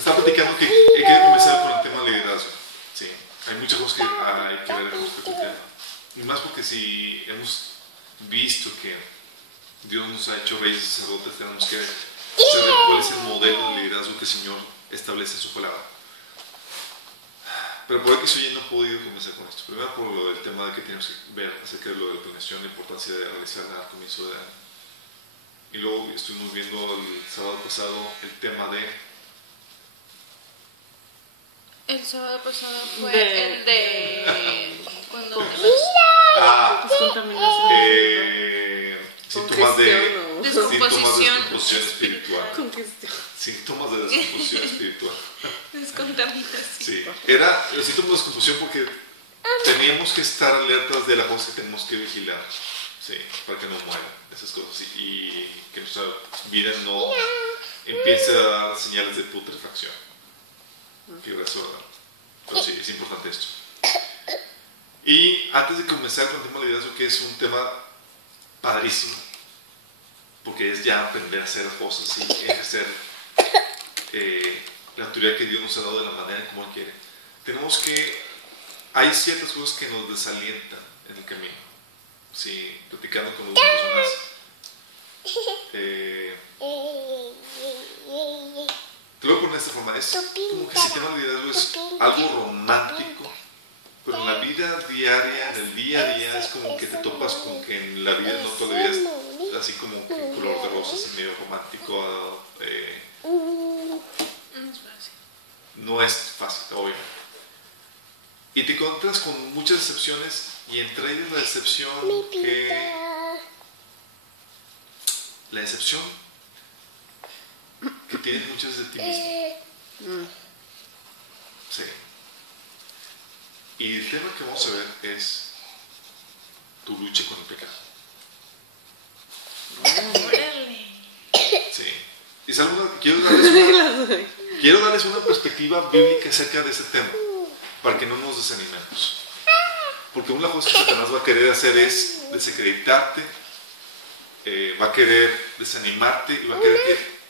estaba platicando que he querido comenzar con el tema de liderazgo. Sí, hay muchas cosas que hay que ver con respecto al tema. Y más porque si hemos visto que Dios nos ha hecho reyes y sacerdotes, tenemos que saber cuál es el modelo de liderazgo que el Señor establece en su palabra. Pero por aquí yo no he podido comenzar con esto. Primero por lo del tema de que tenemos que ver acerca de lo de la planeación, la importancia de realizarla al comienzo de año. Y luego estuvimos viendo el sábado pasado el tema de... El sábado pasado fue el de... cuando síntomas de descomposición espiritual. Síntomas de descomposición espiritual. Descontaminación. Sí, era el síntoma de descomposición porque teníamos que estar alertas de las cosas que tenemos que vigilar, sí, para que no mueran esas cosas y que nuestra vida no empiece a dar señales de putrefacción. Que pero sí, es importante esto. Y antes de comenzar con el tema de liderazgo, que es un tema padrísimo, porque es ya aprender a hacer cosas y ejercer la autoridad que Dios nos ha dado de la manera como Él quiere. Tenemos que, hay ciertas cosas que nos desalientan en el camino. Sí, platicando con algunas personas, te lo voy a poner de esta forma, es como que el tema de liderazgo es algo romántico, pero en la vida diaria, en el día a día, es como que te topas con que en la vida no toda la vida es así como que color de rosas y medio romántico. No es fácil, obviamente. Y te encuentras con muchas decepciones, y entre ellas la decepción que tienes muchas de ti mismo. Sí. Y el tema que vamos a ver es tu lucha con el pecado. Sí. Y quiero darles una perspectiva bíblica acerca de ese tema, para que no nos desanimemos. Porque una cosa que Satanás va a querer hacer es desacreditarte, va a querer desanimarte y va a querer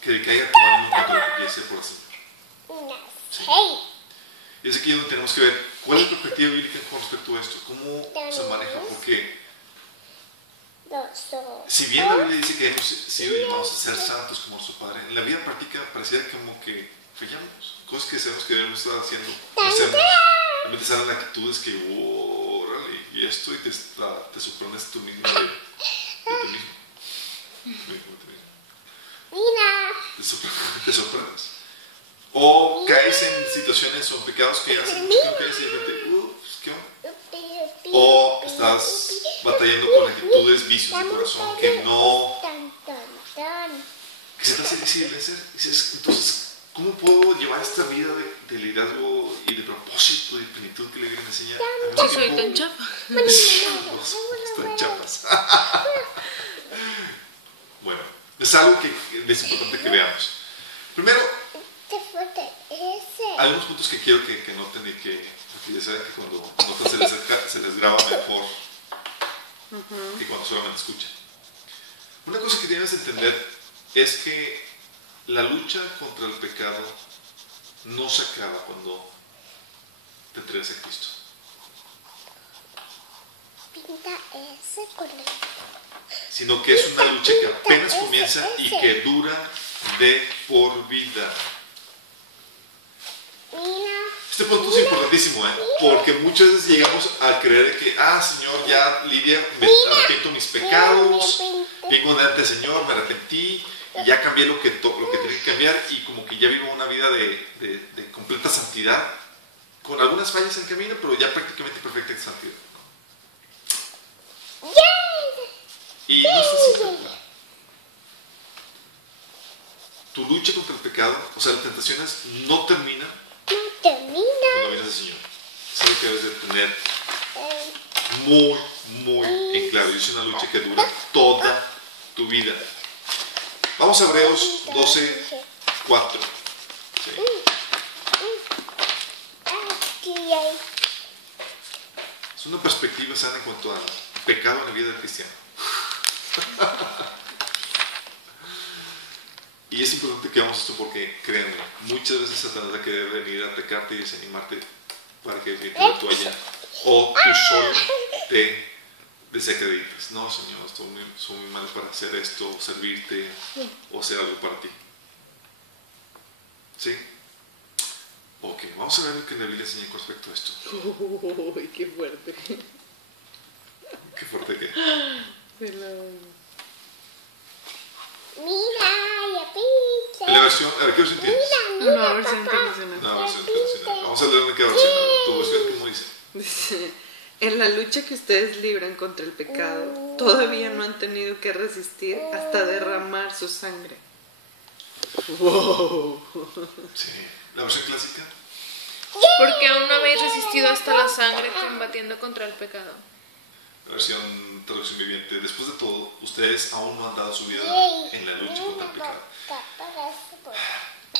que caiga tu ánimo cuando lo que quieres hacer por hacer. Sí. Y es aquí donde tenemos que ver cuál es la perspectiva bíblica con respecto a esto, cómo se maneja, porque si bien la Biblia dice que hemos sido llamados a ser santos como su Padre, en la vida práctica parecía como que fallamos, cosas que sabemos que debemos estar haciendo, no hacemos. Realmente salen actitudes que, órale, y esto, y te sorprendes tú mismo de ti mismo. Te sorprendes. O caes en situaciones o en pecados que hacen mucho que no caes y de repente, ¿qué onda? O estás batallando con actitudes, vicios de corazón que se te hace difícil de hacer. Dices, entonces, ¿cómo puedo llevar esta vida de liderazgo y de propósito y de plenitud que la Biblia me enseña? No soy tan chapa. Estoy chapas. Bueno, es algo que es importante que veamos. Primero, hay unos puntos que quiero que noten y que ya saben que cuando notan se les graba mejor que cuando solamente escuchan. Una cosa que debes entender es que la lucha contra el pecado no se acaba cuando te entregas a Cristo. Sino que es una lucha que apenas comienza y que dura de por vida. Este punto es importantísimo, porque muchas veces llegamos a creer que, Señor, ya Lidia, me arrepiento mis pecados, vengo delante del Señor, me arrepentí y ya cambié lo que tenía que cambiar y como que ya vivo una vida de completa santidad, con algunas fallas en el camino, pero ya prácticamente perfecta en santidad. Y no está así. Tu lucha contra el pecado, o sea, las tentaciones no terminan cuando vienes al Señor. Es algo que debes de tener muy, muy en claro. Y es una lucha que dura toda tu vida. Vamos a Hebreos 12:4. Sí. Es una perspectiva sana en cuanto al pecado en la vida del cristiano. Y es importante que hagamos esto porque, créanme, muchas veces Satanás va a querer venir a atacarte y desanimarte para que te la toalla. O tú solo te desacredites. No, Señor, soy muy mal para hacer esto, o servirte, o hacer algo para ti. ¿Sí? Ok, vamos a ver lo que la Biblia enseña con respecto a esto. Uy, qué fuerte. ¿Qué fuerte que? Mira, la pizza. En la versión, a ver, ¿qué versión tienes? Una versión internacional. No, versión internacional. Vamos a leer en qué versión. Tu versión, ¿cómo dice? Dice, en la lucha que ustedes libran contra el pecado, todavía no han tenido que resistir hasta derramar su sangre. Wow. Sí. ¿La versión clásica? Porque aún no habéis resistido hasta la sangre combatiendo contra el pecado. La versión traducción viviente. Después de todo, ustedes aún no han dado su vida en la lucha contra el pecado.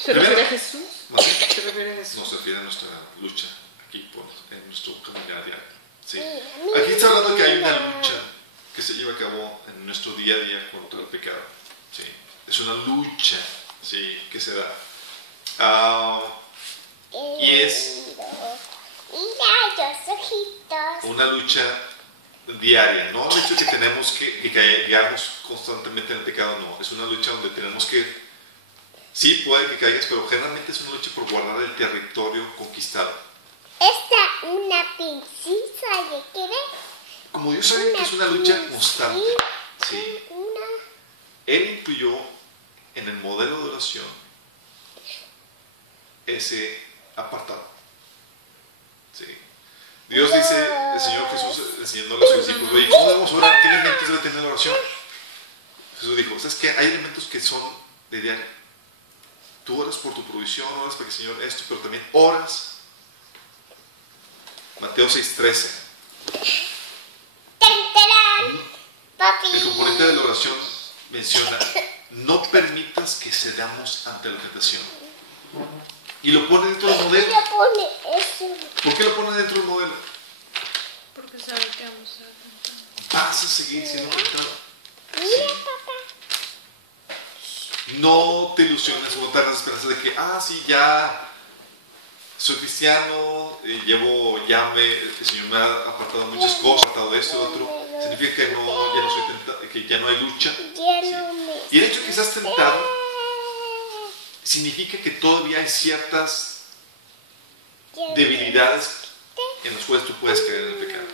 ¿Se refiere a Jesús? No, ¿Se refiere a Jesús? no se refiere a nuestra lucha aquí en nuestro caminar diario. Sí. Aquí está hablando que hay una lucha que se lleva a cabo en nuestro día a día contra el pecado. Sí. Es una lucha, sí, que se da. Y es Mira, los ojitos. una lucha diaria, no el hecho de que tenemos que caigamos constantemente en el pecado, no, es una lucha donde tenemos que, sí puede que caigas, pero generalmente es una lucha por guardar el territorio conquistado. Esta una princesa de qué ves. Como Dios sabe que es una lucha constante, sí, Una. Él incluyó en el modelo de oración ese apartado, sí. Dios dice, el Señor Jesús enseñándole a sus discípulos, oye, ¿cómo debemos orar? ¿Qué elementos debe tener la oración? Jesús dijo, ¿sabes qué? Hay elementos que son de diario. Tú oras por tu provisión, oras para que el Señor esto, pero también oras. Mateo 6:13. Papi. El componente de la oración menciona, no permitas que cedamos ante la tentación. Y lo pone dentro del modelo. Mira, pone eso. ¿Por qué lo pone dentro del modelo? Porque sabe que vamos a ser tentados. Vas a seguir siendo tentado. Mira, papá. No te ilusiones o no te hagas esperanza de que, sí, ya soy cristiano, el Señor me ha apartado muchas cosas, apartado de esto, de otro. Significa que ya no soy tentado, que ya no hay lucha. Sí. Y el hecho de que seas tentado significa que todavía hay ciertas debilidades en las cuales tú puedes caer en el pecado.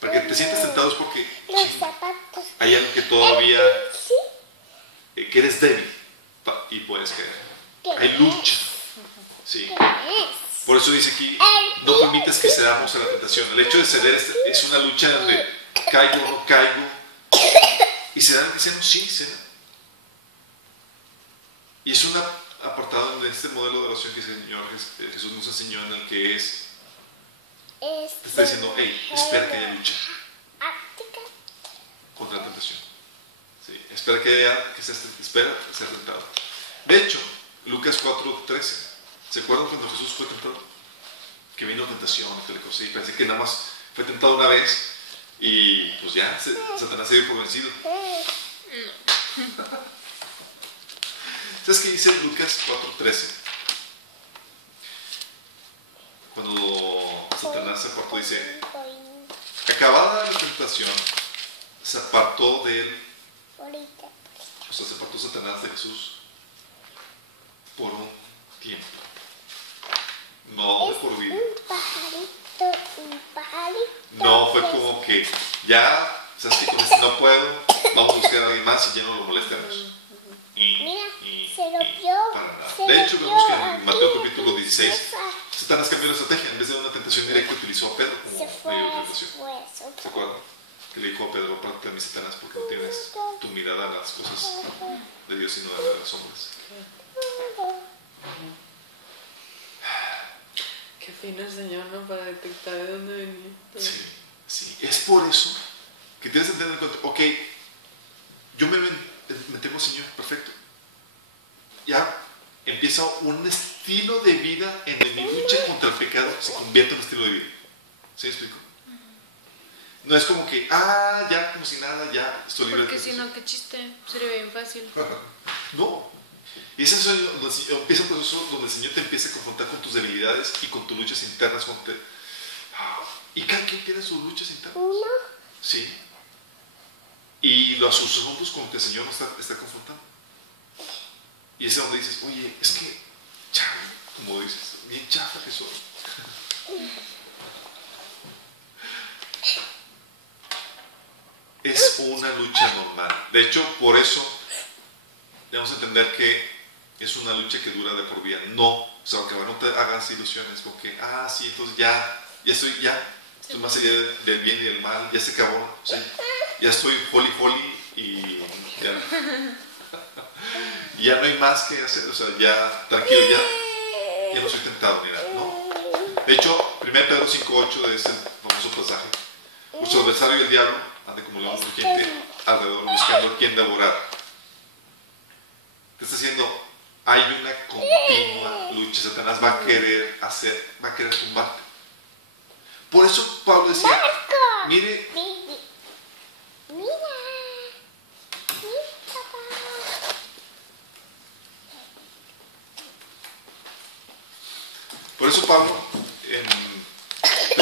Para que te sientas tentado es porque Los zapatos. hay algo que todavía, Sí. que eres débil y puedes caer. Hay lucha. Sí. Por eso dice aquí, no permitas que cedamos a la tentación. El hecho de ceder es una lucha donde caigo o no caigo. Y se dan cristianos, sí, se dan. Y es un apartado en este modelo de oración que el Señor Jesús nos enseñó, en el que te está diciendo, hey, espera que haya lucha contra la tentación. Sí, espera que sea tentado. De hecho, Lucas 4:13, ¿se acuerdan cuando Jesús fue tentado? Que vino tentación, y pensé que nada más fue tentado una vez y pues ya, Satanás se dio por vencido. ¿Sabes qué dice Lucas 4:13? Cuando Satanás se apartó, dice, acabada la tentación, se apartó de él, o sea, se apartó Satanás de Jesús por un tiempo. No de por vida. Un pajarito. No fue como que ya, ¿sabes qué? Con esto no puedo, vamos a buscar a alguien más y ya no lo molestemos. Mira, se lo vio. Para nada. Se De lo hecho, vio vemos que en aquí. Mateo capítulo 16, Se Satanás cambió la estrategia. En vez de una tentación directa, utilizó a Pedro como fue, medio de tentación. fue. ¿Se acuerdan? Que le dijo a Pedro, apártate de mí, Satanás, porque no tienes tu mirada en las cosas de Dios, sino en las de los hombres. Qué fino el Señor, ¿no? Para detectar de dónde venía. Sí, sí. Es por eso que tienes que tener en cuenta, ok, yo me tengo Señor, perfecto. Ya empieza un estilo de vida en mi lucha contra el pecado, se convierte en un estilo de vida. ¿Sí me explico? No es como que, ya como si nada, ya estoy libre de Porque si tentación. no, qué chiste, sería bien fácil. No. Y ese es empieza un proceso donde el Señor te empieza a confrontar con tus debilidades y con tus luchas internas. Y cada quien tiene sus luchas internas. Sí. Y los asuntos con que el Señor nos está confrontando. Y es donde dices, oye, es que, chafa, como dices, bien chafa que soy. Es una lucha normal. De hecho, por eso debemos entender que es una lucha que dura de por vida. No, o sea, que no te hagas ilusiones porque, sí, entonces ya estoy más allá del bien y del mal, ya se acabó, o sea, ya estoy holy y ya no hay más que hacer, o sea, ya tranquilo, ya no soy tentado ni nada, ¿no? De hecho, 1 Pedro 5:8 es el famoso pasaje. Nuestro adversario el diablo anda como león rugiente alrededor buscando a quien devorar. ¿Qué está haciendo? Hay una continua lucha. Satanás va a querer tumbarte. Por eso Pablo decía, mire, por eso Pablo en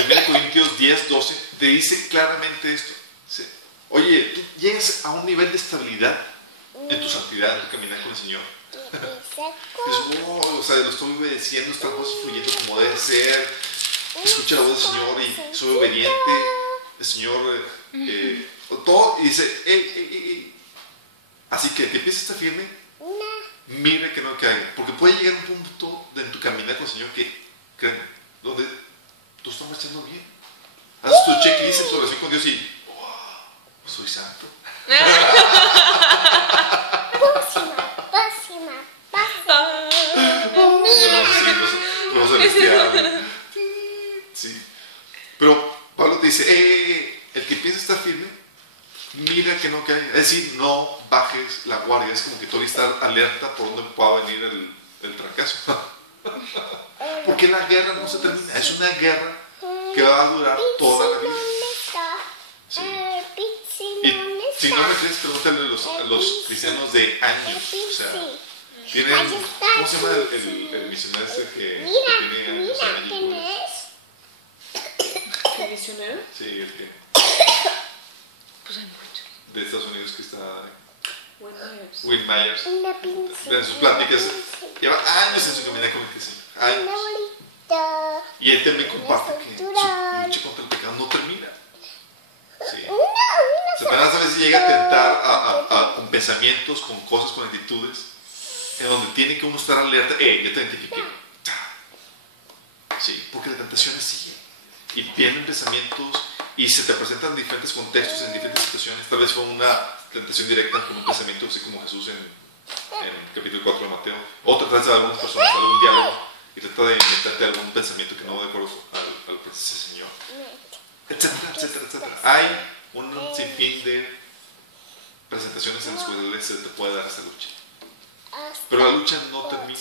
1 Corintios 10:12 te dice claramente esto. Dice, oye, tú llegas a un nivel de estabilidad en tu santidad, en tu caminar con el Señor. Dices, wow, o sea, lo estoy obedeciendo, estas cosas fluyendo como debe ser. Escucha la voz del Señor y soy obediente. El Señor, todo, y dice, así que empieza a estar firme. Mire que no caiga, porque puede llegar un punto en tu caminar con el Señor que, créeme, donde tú estás marchando bien. Haces tu checklist en tu relación con Dios y, wow, soy santo. Los celestiales. Sí. Pero Pablo te dice, el que piensa estar firme, mira que no caiga. Es decir, no bajes la guardia. Es como que todavía estar alerta por donde pueda venir el trancazo. Porque la guerra no se termina. Es una guerra que va a durar toda la vida. Sí. Y si no me crees, pregúntale a los cristianos de años. O sea, tienen, ¿cómo se llama el misionero este que tiene años en México? ¿El misionero? Sí, el que. Pues hay muchos. De Estados Unidos que está. Will Myers. En sus pláticas. Lleva años en su caminar con el Cristo. Años. Y él también comparte que su lucha contra el pecado no termina. Sí. Satanás a veces llega a tentar con pensamientos, con cosas, con actitudes, en donde tiene que uno estar alerta. Ya te identifiqué. Sí, porque las tentaciones siguen. Y vienen pensamientos y se te presentan en diferentes contextos, en diferentes situaciones. Tal vez fue una tentación directa con un pensamiento, así como Jesús en capítulo 4 de Mateo. O tratas de algunas personas, algún diálogo, y trata de inventarte algún pensamiento que no va de acuerdo al presencia del Señor. Etcétera, etcétera, etcétera. Hay un sinfín de presentaciones en las cuales se te puede dar esa lucha. Pero la lucha no termina.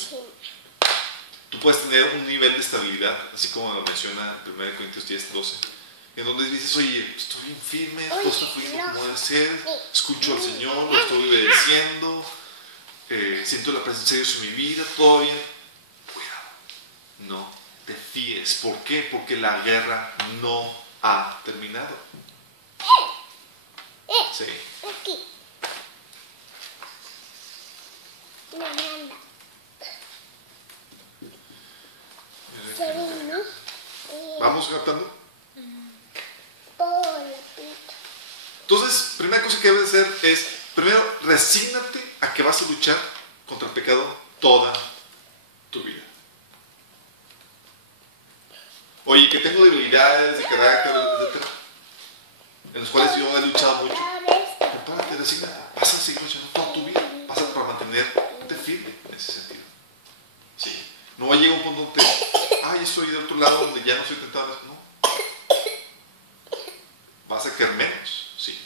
Tú puedes tener un nivel de estabilidad, así como lo menciona 1 Corintios 10:12, en donde dices, oye, estoy bien firme, todo está fluyendo como debe ser, escucho al Señor, lo estoy obedeciendo, siento la presencia de Dios en mi vida, todo bien. Cuidado, no te fíes. ¿Por qué? Porque la guerra no ha terminado. Sí. ¿Vamos captando? Entonces, primera cosa que debes hacer es, primero, resígnate a que vas a luchar contra el pecado toda tu vida. Oye, que tengo debilidades de carácter, etc., en los cuales yo he luchado mucho. Prepárate, resígnate. Vas a seguir luchando toda tu vida. Vas a para mantenerte firme en ese sentido. Sí. No va a llegar un punto donde estoy del otro lado donde ya no soy tentado. No. Vas a caer menos, sí.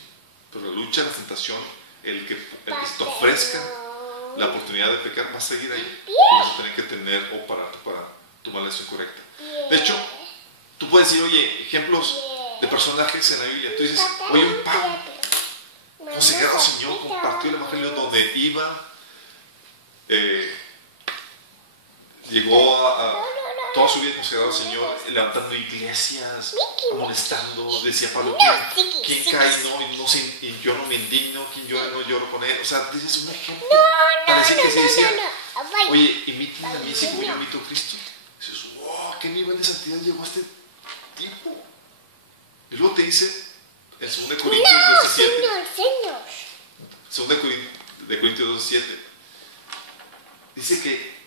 Pero la lucha, la tentación, el que te ofrezca la oportunidad de pecar, vas a seguir ahí. Y vas a tener que tener o pararte para tomar la decisión correcta. De hecho, tú puedes decir, oye, ejemplos de personajes en la Biblia. Tú dices, oye, un Pablo, consagrado al Señor, compartió el Evangelio donde iba, llegó a toda su vida consagrado al Señor, levantando iglesias, amonestando. Decía Pablo, ¿quién cae? No, y yo no me indigno, quien llora no lloro con él. O sea, dices un ejemplo. Parece que se decía, oye, imítenme a mí así como yo imito a Cristo. Dices, wow, ¿qué nivel de santidad llegó a este tipo? Y luego te dice en 2 Corintios 12:7, 2 Corintios 12:7, dice que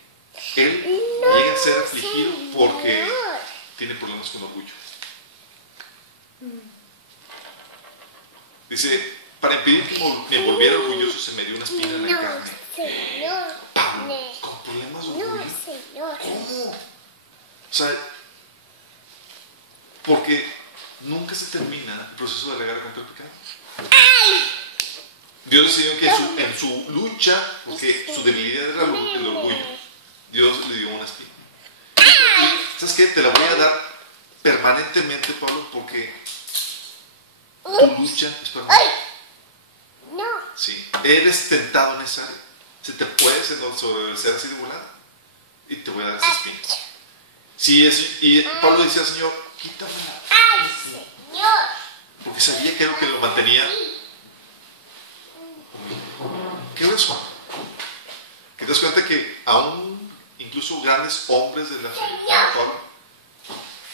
él llega a ser afligido porque tiene problemas con orgullo. Dice, para impedir que me volviera orgulloso se me dio una espina en la carne. Pablo, con problemas de orgullo. ¿Cómo? O sea, porque nunca se termina el proceso de la guerra contra el pecado. Dios decidió que en su lucha, porque su debilidad era el orgullo, Dios le dio una espina. Y, ¿sabes qué? Te la voy a dar permanentemente, Pablo, porque tu lucha es permanente. Sí, eres tentado en esa área. Se te puede sobrevencer así de volada y te voy a dar esa espina. Sí, y Pablo decía al Señor, quítamela. Porque sabía que era lo que lo mantenía. ¿Qué razón? Que te das cuenta que aún incluso grandes hombres de la fe, como Pablo,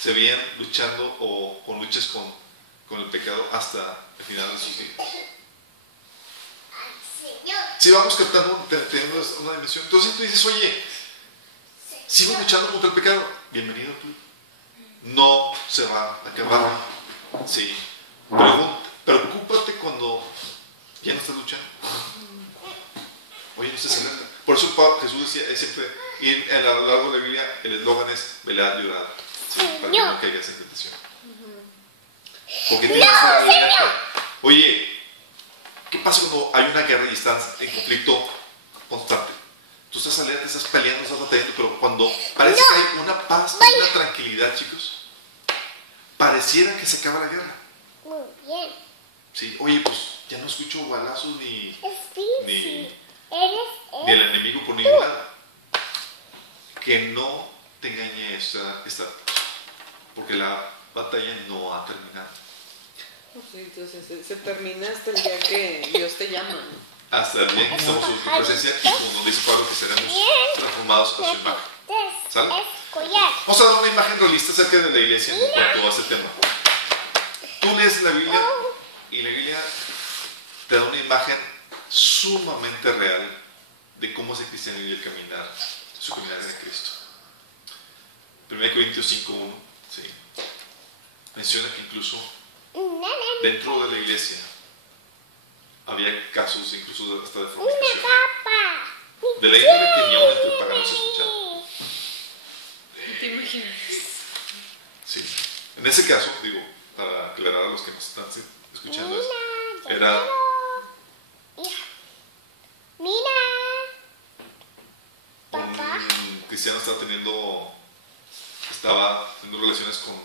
se veían luchando o con luchas con el pecado hasta el final de sus días. Si vamos captando, teniendo una dimensión, entonces tú dices, oye, sigo luchando contra el pecado. Bienvenido al club. No se va a acabar. Sí. Preocúpate cuando ya no estás luchando. Oye, no estés alerta. Por eso Jesús decía siempre, y a lo largo de la Biblia, el eslogan es velad y orad. Sí, para que no caigas en tentación. Porque tienes que estar alerta. Oye, ¿qué pasa cuando hay una guerra y estás en conflicto constante? Tú estás alerta, estás peleando, estás batallando, pero cuando parece que hay una paz, una tranquilidad, chicos, pareciera que se acaba la guerra. Muy bien. Sí, oye, pues ya no escucho balazos ni el enemigo por ningún lado. Que no te engañe esta porque la batalla no ha terminado. Sí, entonces se termina hasta el día que Dios te llama, ¿no? Hasta el día que estamos en su presencia y como dice Pablo que seremos transformados a su imagen. ¿Sale? Vamos a dar una imagen realista acerca de la iglesia en cuanto a este tema. Tú lees la Biblia y la Biblia te da una imagen sumamente real de cómo es el cristianismo y el caminar, su caminar en Cristo. 1 Corintios 5:1 ¿sí? Menciona que incluso dentro de la iglesia había casos incluso hasta de fornicación. De la índole que ni aún entre paganos se escuchaba. ¿Te imaginas? Sí. En ese caso, digo, para aclarar a los que nos están escuchando, era un cristiano estaba teniendo relaciones con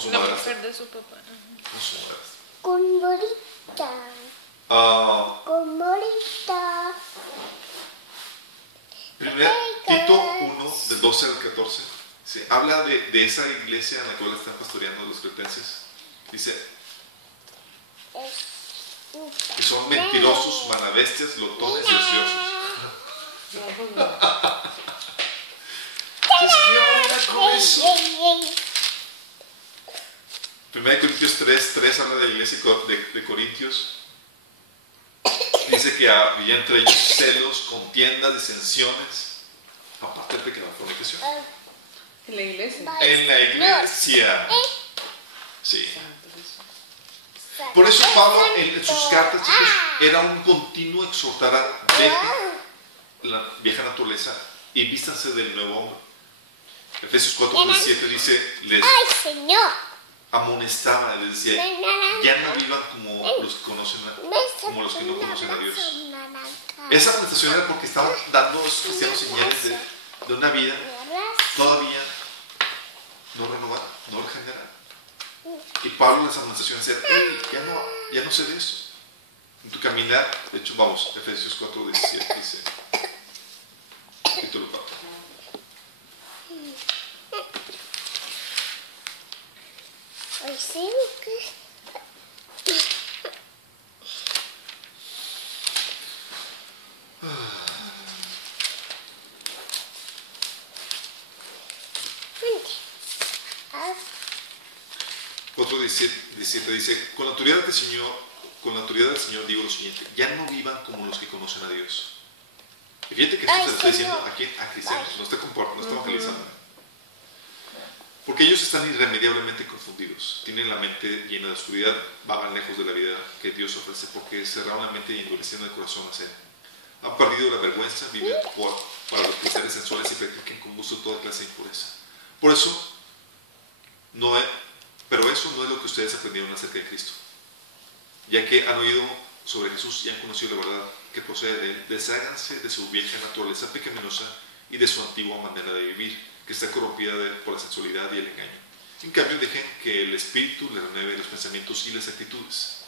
su la madrastra. mujer de su papá. Con su madrastra. Con Morita. Con Morita. Tito 1, del 12 al 14, ¿sí? Habla de esa iglesia en la cual están pastoreando los cretenses. Dice que son mentirosos, manabestias, glotones y ociosos. ¿Qué onda con eso? 1 Corintios 3 habla de la iglesia de Corintios. Dice que había entre ellos celos, contiendas, disensiones, aparte del pecado de fornicación. En la iglesia. En la iglesia. Sí. Por eso Pablo en sus cartas, chicos, era un continuo exhortar a la vieja naturaleza y vístanse del nuevo hombre. Efesios 4:17 dice, les amonestaba, les decía, ya no vivan como los que conocen como los que no conocen a Dios. Esa amonestación era porque estaban dando a los cristianos señales de una vida todavía no renovada, no regenerada. Y Pablo en las amonestaciones decía, hey, ya no sé de eso. En tu caminar, de hecho, vamos, Efesios 4:17 dice, capítulo 4. Hoy sí, ¿qué? Ah, 4:17 dice, con la autoridad del Señor digo lo siguiente, ya no vivan como los que conocen a Dios. Y fíjate que esto se lo está diciendo a quién, a cristianos, no está evangelizando. Porque ellos están irremediablemente confundidos, tienen la mente llena de oscuridad, vagan lejos de la vida que Dios ofrece porque cerraron la mente y endurecieron el corazón hacia Él. Han perdido la vergüenza, viven para los placeres sensuales y practican con gusto toda clase de impureza. Pero eso no es lo que ustedes aprendieron acerca de Cristo. Ya que han oído sobre Jesús y han conocido la verdad que procede de Él, desháganse de su vieja naturaleza pecaminosa y de su antigua manera de vivir, que está corrompida por la sensualidad y el engaño. En cambio, dejen que el Espíritu les renueve los pensamientos y las actitudes.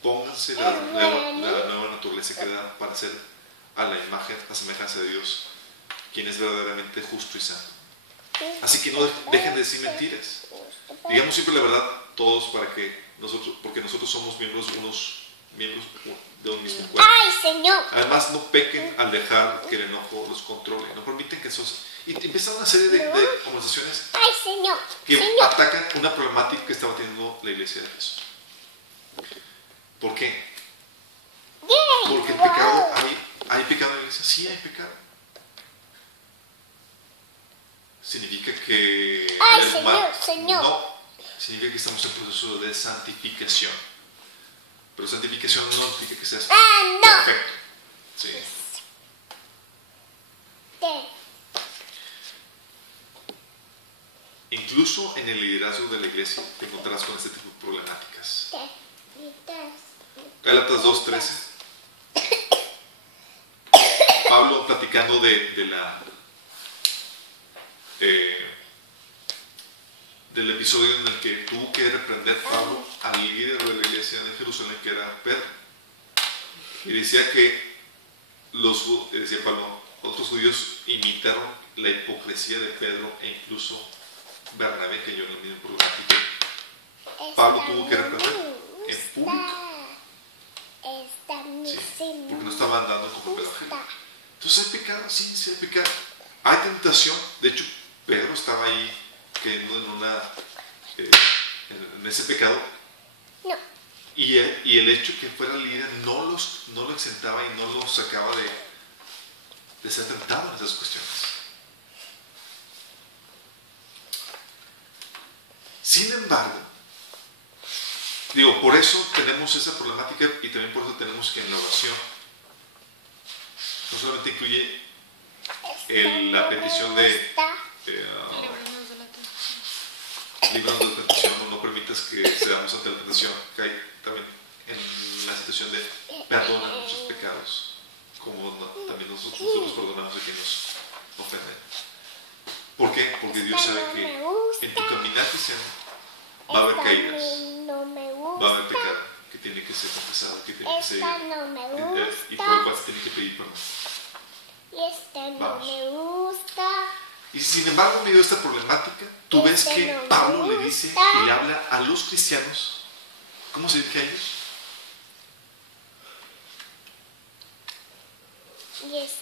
Pónganse la nueva naturaleza creada para ser a la semejanza de Dios, quien es verdaderamente justo y santo. Así que no dejen de decir mentiras. Digamos siempre la verdad todos porque nosotros somos miembros de un mismo cuerpo. ¡Ay, Señor! Además, no pequen al dejar que el enojo los controle. No permiten que esos... Y empiezan una serie de conversaciones ¡Ay, Señor! que Señor. atacan una problemática que estaba teniendo la iglesia de Jesús. ¿Por qué? Porque el pecado, ¿hay pecado en la iglesia? Sí, hay pecado. ¿Significa que ¡Ay, hay algo mal? Señor! No, significa que estamos en proceso de santificación. Pero santificación no implica que seas ¡Ah, no! perfecto. Sí. Incluso en el liderazgo de la iglesia te encontrarás con este tipo de problemáticas. Gálatas 2:13. Pablo platicando del episodio en el que tuvo que reprender Pablo al líder de la iglesia de Jerusalén, que era Pedro. Y decía que decía Pablo, otros judíos imitaron la hipocresía de Pedro e incluso Bernabé cayó en el mismo problemático. Pablo tuvo que reprender en público. Sí, porque no estaba andando como el evangelio. Entonces hay pecado, sí hay pecado. Hay tentación. De hecho, Pedro estaba ahí cayendo en ese pecado. No. Y el hecho que fuera líder no lo exentaba y no lo sacaba de ser tentado en esas cuestiones. Sin embargo, por eso tenemos esa problemática y también por eso tenemos que en la oración no solamente incluye la petición de líbranos de la tentación, no permitas que seamos ante la tentación, cae también en la situación de perdona nuestros pecados, como también nosotros perdonamos a quien nos ofende. ¿Por qué? Porque Dios sabe que en tu caminar cristiano va a haber caídas, va a haber pecado que tiene que ser confesado, que tiene que ser y por el cual se tiene que pedir perdón. No me gusta. Y sin embargo, en medio de esta problemática, tú ves que Pablo le dice y le habla a los cristianos. ¿Cómo se dirige a ellos?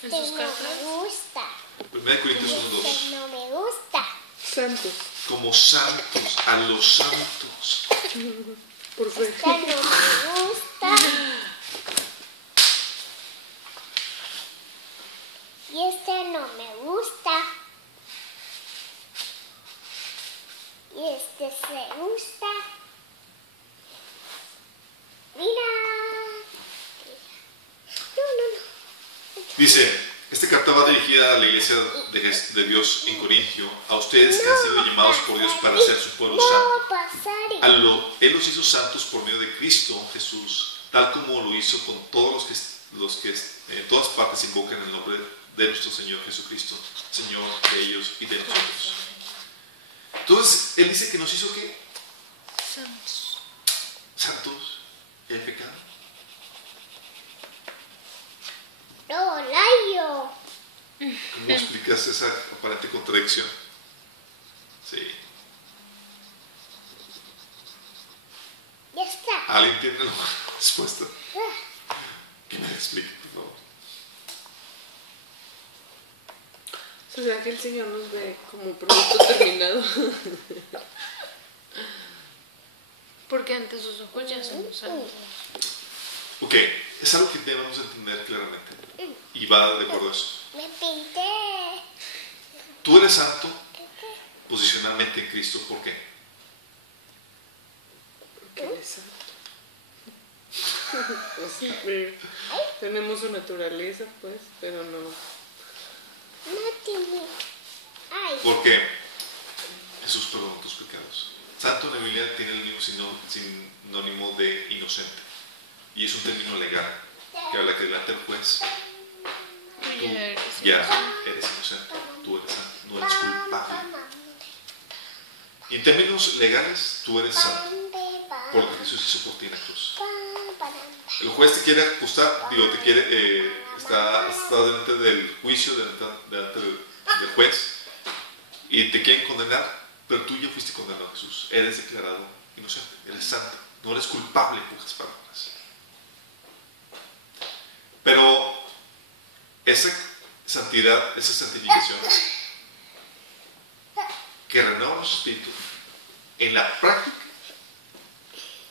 No me gusta. 1 Corintios 1:2. No me gusta. Santos. Como santos, a los santos. Por fe. No me gusta. Y no me gusta. Y se gusta. Mira. No. Dice, esta carta va dirigida a la iglesia de Dios en Corintio, a ustedes que han sido llamados por Dios para ser su pueblo santo. Él los hizo santos por medio de Cristo Jesús, tal como lo hizo con todos los que en todas partes invocan el nombre de nuestro Señor Jesucristo, Señor de ellos y de nosotros. Entonces, Él dice que nos hizo ¿qué? Santos. ¿Y hay pecado? No, Layo. ¿Cómo esa aparente contradicción? Sí. Ya está. ¿Alguien tiene la respuesta? Que me la explique, por favor. O sea que el Señor nos ve como producto terminado. Porque ante sus ojos ya somos santos. Ok, es algo que debemos entender claramente. Y va de acuerdo a eso. Me pinté. Tú eres santo posicionalmente en Cristo. ¿Por qué? Porque Él es santo. O sea, tenemos su naturaleza, pues, pero no. No tiene. Ay. Porque Jesús perdonó tus pecados. Santo en la Biblia tiene el mismo sinónimo de inocente. Y es un término legal que habla que delante del juez Tú ya eres. ya eres inocente. Tú eres santo, no eres culpable. Y en términos legales, tú eres santo por lo que Jesús hizo por ti en la cruz. El juez te quiere acusar, te quiere, está delante del juicio, delante del juez, y te quieren condenar, pero tú ya fuiste condenado a Jesús. Eres declarado inocente, eres santo, no eres culpable, en pocas palabras. Pero esa santidad, esa santificación que renueva nuestro espíritu, en la práctica,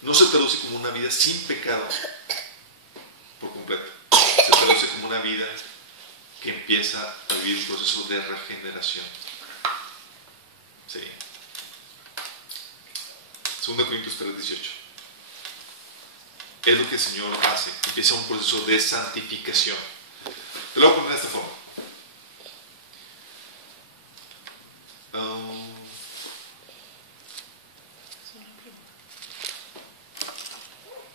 no se traduce como una vida sin pecado por completo. Se traduce como una vida que empieza a vivir un proceso de regeneración. Sí. 2 Corintios 3:18. Es lo que el Señor hace. Empieza un proceso de santificación. Te lo voy a poner de esta forma.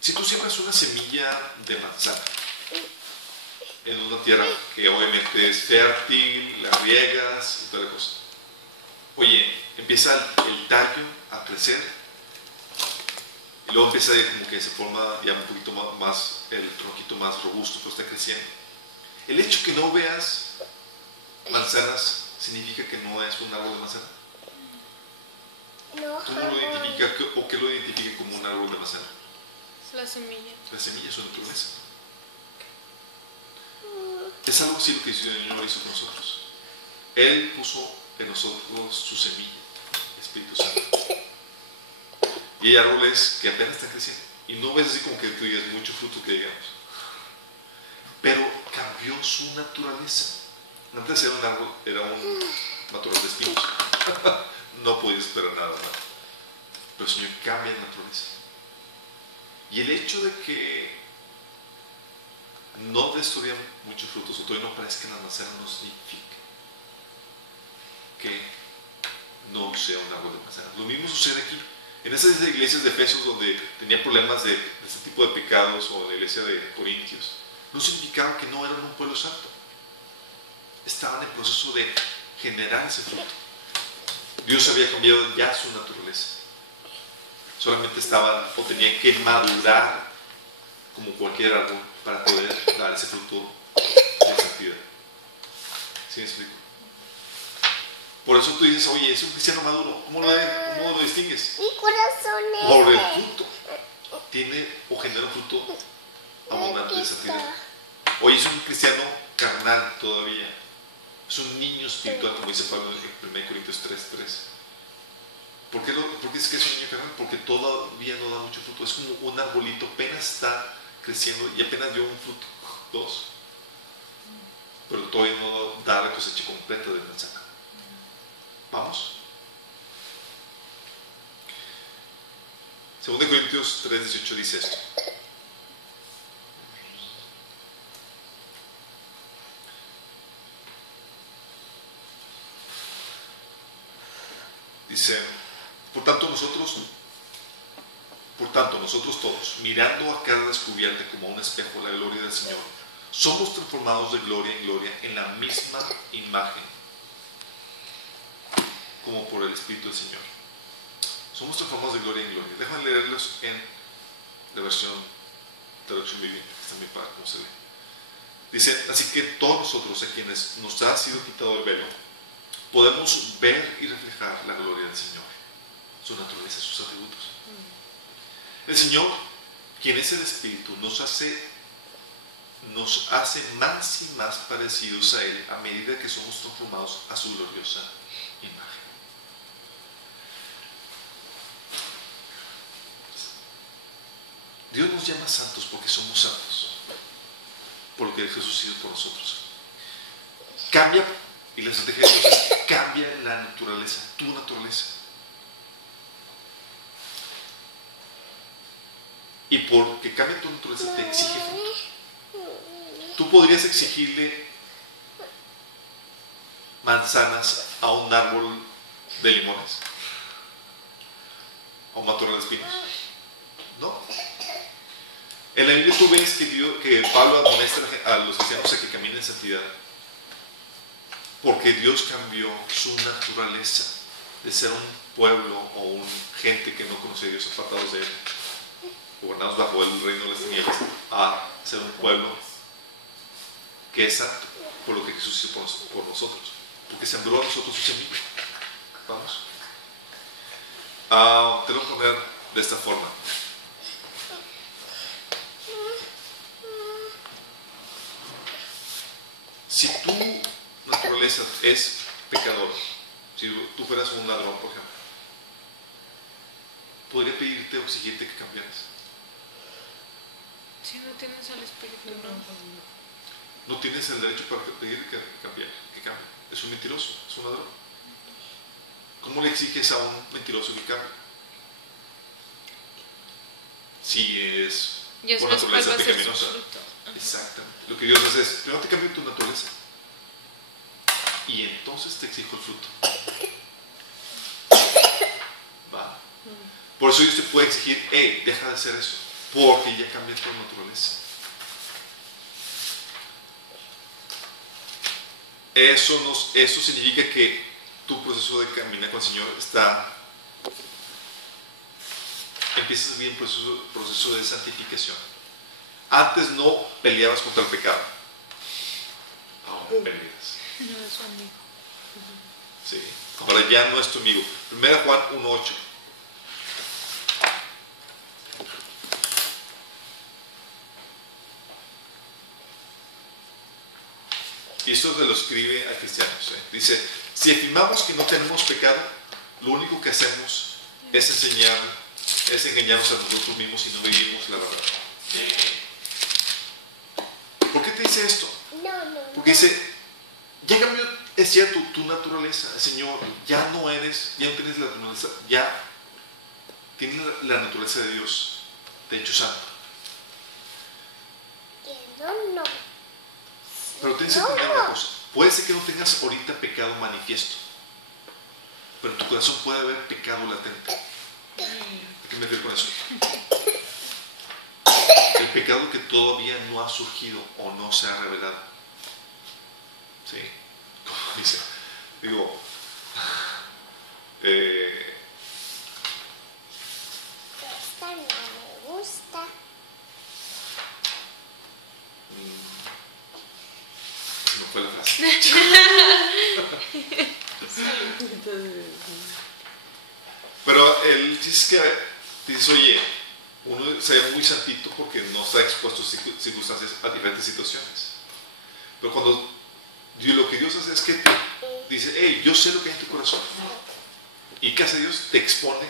Si tú siembras una semilla de manzana en una tierra que obviamente es fértil, la riegas y toda la cosa, oye, empieza el tallo a crecer y luego empieza como que se forma ya un poquito más el tronquito más robusto, pero está creciendo. El hecho que no veas manzanas significa que no es un árbol de manzana. No, ¿Cómo lo identifica o qué lo identifica como un árbol de manzana? La semilla. La semilla es su naturaleza. Es algo así lo que el Señor hizo con nosotros. Él puso en nosotros su semilla, Espíritu Santo. Y hay árboles que apenas están creciendo. Y no ves así como que tú digas mucho fruto que digamos. Pero cambió su naturaleza. Antes era un árbol, era un matorral de espinos. No podías esperar nada más. Pero el Señor cambia la naturaleza. Y el hecho de que no des todavía muchos frutos o todavía no parezcan las manzanas no significa que no sea un árbol de manzanas. Lo mismo sucede aquí. En esas iglesias de Efesios donde tenía problemas de este tipo de pecados, o la iglesia de Corintios, no significaba que no eran un pueblo santo. Estaban en proceso de generar ese fruto. Dios había cambiado ya su naturaleza. Solamente estaban o tenían que madurar como cualquier árbol para poder dar ese fruto de santidad. ¿Sí me explico? Por eso tú dices, oye, es un cristiano maduro. ¿Cómo lo distingues? mi corazón es. Por el fruto. Tiene o genera un fruto abundante de santidad. Oye, es un cristiano carnal todavía. Es un niño espiritual, como dice Pablo en 1 Corintios 3:3. ¿Por qué es que es un niño carnal? Porque todavía no da mucho fruto. Es como un arbolito, apenas está creciendo y apenas dio un fruto, 2. Pero todavía no da la cosecha completa de manzana. Vamos. 2 Corintios 3:18 dice esto. Dice, por tanto nosotros todos, mirando a cara descubierta como a un espejo la gloria del Señor, somos transformados de gloria en gloria en la misma imagen, como por el Espíritu del Señor. Somos transformados de gloria en gloria. Déjame leerlos en la versión traducción viviente, que está muy padre cómo se lee. Dice, así que todos nosotros a quienes nos ha sido quitado el velo, podemos ver y reflejar la gloria del Señor, su naturaleza, sus atributos. El Señor, quien es el Espíritu, nos hace más y más parecidos a Él a medida que somos transformados a su gloriosa imagen. Dios nos llama santos porque somos santos, por lo que Jesús hizo por nosotros. Cambia, y la estrategia de Dios es cambia la naturaleza, tu naturaleza. Y porque cambia tu naturaleza te exige fruto. Tú podrías exigirle manzanas a un árbol de limones, a un matorral de espinos. No. En la Biblia tú ves que Pablo amonesta a los cristianos a que caminen en santidad, porque Dios cambió su naturaleza de ser un pueblo o un gente que no conocía a Dios, apartados de Él, gobernados bajo el reino de las tinieblas, a ser un pueblo que es santo, por lo que Jesús hizo por nosotros, porque sembró a nosotros su semilla. Vamos. Te lo voy a poner de esta forma. Si tu naturaleza es pecadora, si tú fueras un ladrón, por ejemplo, podría pedirte o exigirte que cambiaras. Si no tienes al Espíritu, no. No tienes el derecho para pedir que cambie. Es un mentiroso, es un ladrón. ¿Cómo le exiges a un mentiroso que cambie? Si es por naturaleza pecaminosa. Exactamente. Lo que Dios hace es, primero te cambio tu naturaleza y entonces te exijo el fruto. ¿Va? Por eso Dios te puede exigir, hey, deja de hacer eso, porque ya cambié tu naturaleza. Eso significa que tu proceso de caminar con el Señor empiezas a vivir un proceso de santificación. Antes no peleabas contra el pecado, ahora peleas. No es su amigo. Sí. Ahora ya no es tu amigo. 1 Juan 1:8. Y esto se lo escribe a cristianos. Dice, si afirmamos que no tenemos pecado, lo único que hacemos es engañarnos a nosotros mismos y no vivimos la verdad. ¿Por qué te dice esto? Porque dice, ya cambió, es cierto, tu naturaleza, Señor, ya no tienes la naturaleza, ya tienes la naturaleza de Dios, te he hecho santo. Pero tienes que entender una cosa, puede ser que no tengas ahorita pecado manifiesto, pero en tu corazón puede haber pecado latente. ¿A qué me refiero con eso? El pecado que todavía no ha surgido o no se ha revelado. ¿Sí? Como dice, digo, Esta no me gusta. se me fue la frase. Pero él dice que dices, oye, uno se ve muy santito porque no está expuesto a circunstancias, a diferentes situaciones. Pero cuando lo que Dios hace es que te dice, hey, yo sé lo que hay en tu corazón. ¿Y qué hace Dios? Te expone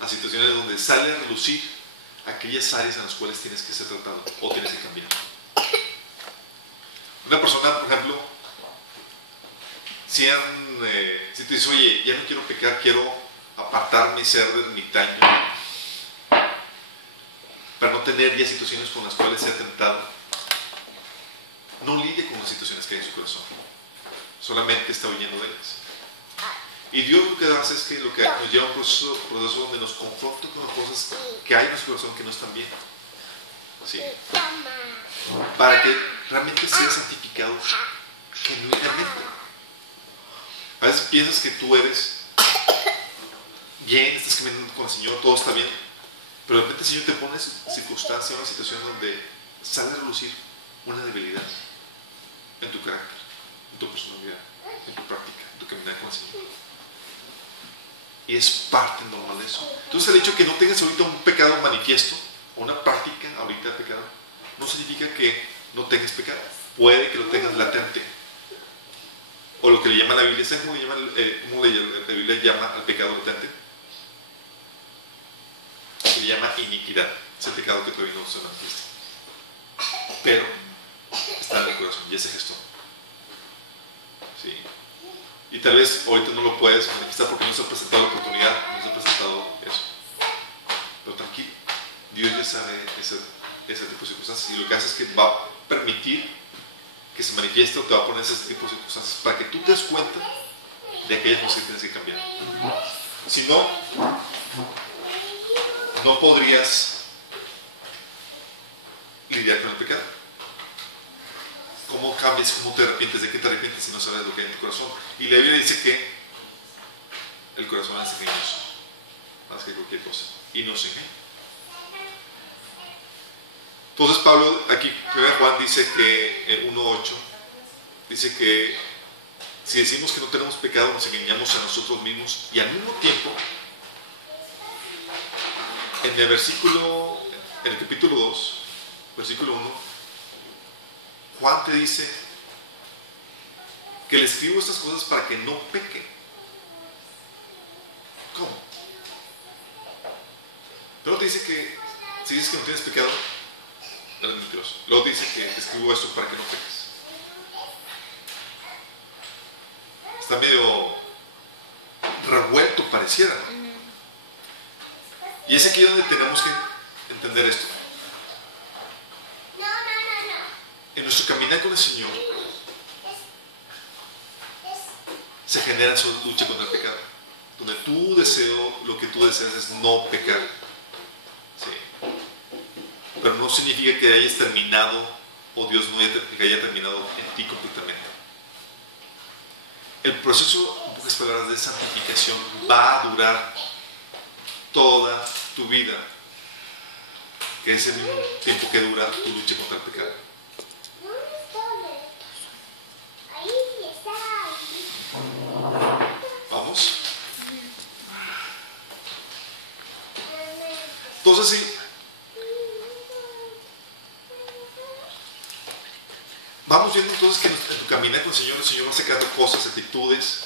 a situaciones donde sale a relucir aquellas áreas en las cuales tienes que ser tratado o tienes que cambiar. Una persona, por ejemplo, si te dice, oye, ya no quiero pecar, quiero apartarme y ser de ermitaño para no tener ya situaciones con las cuales sea tentado, no lidie con las situaciones que hay en su corazón, solamente está huyendo de ellas. Y Dios lo que hace es que nos lleva a un proceso donde nos confronta con las cosas que hay en nuestro corazón que no están bien, ¿sí? Para que realmente sea santificado genuinamente. A veces piensas que tú eres bien, estás caminando con el Señor, todo está bien, pero de repente el Señor te pone circunstancia, una situación donde sale a relucir una debilidad en tu carácter. en tu personalidad, en tu práctica, en tu caminar con el Señor. Y es parte normal de eso. Entonces el hecho de que no tengas ahorita un pecado manifiesto, o una práctica ahorita de pecado, no significa que no tengas pecado. Puede que lo tengas latente. O lo que le llama la Biblia, ¿saben cómo la Biblia llama al pecado latente? Se llama iniquidad. Es el pecado que todavía no se manifiesta. Pero está en el corazón, ya se gestó. ¿Sí? Y tal vez ahorita no lo puedes manifestar porque no se ha presentado la oportunidad, no se ha presentado eso. Pero tranquilo, Dios ya sabe ese tipo de circunstancias. Y lo que hace es que va a permitir que se manifieste o te va a poner ese tipo de circunstancias para que tú te des cuenta de aquellas cosas que tienes que cambiar. Si no, no podrías lidiar con el pecado. ¿Cómo cambias? ¿Cómo te arrepientes? ¿De qué te arrepientes si no sabes lo que hay en tu corazón? Y la Biblia dice que el corazón es engañoso, más que cualquier cosa, y nos engaña. Entonces Pablo aquí, 1 Juan dice que en 1.8 dice que si decimos que no tenemos pecado nos engañamos a nosotros mismos, y al mismo tiempo en el capítulo 2 versículo 1, Juan te dice que le escribo estas cosas para que no peque. ¿Cómo? Pero te dice que si dices que no tienes pecado, eres mentiroso. Luego te dice que te escribo esto para que no peques. Está medio revuelto, pareciera, ¿no? Y es aquí donde tenemos que entender esto. En nuestro caminar con el Señor se genera esa lucha contra el pecado, donde lo que tú deseas es no pecar. Sí. Pero no significa que hayas terminado o Dios no haya terminado en ti completamente. El proceso, en pocas palabras, de santificación va a durar toda tu vida, que es el mismo tiempo que dura tu lucha contra el pecado. Vamos. Entonces sí, vamos viendo entonces que en tu caminar con el Señor va sacando cosas, actitudes.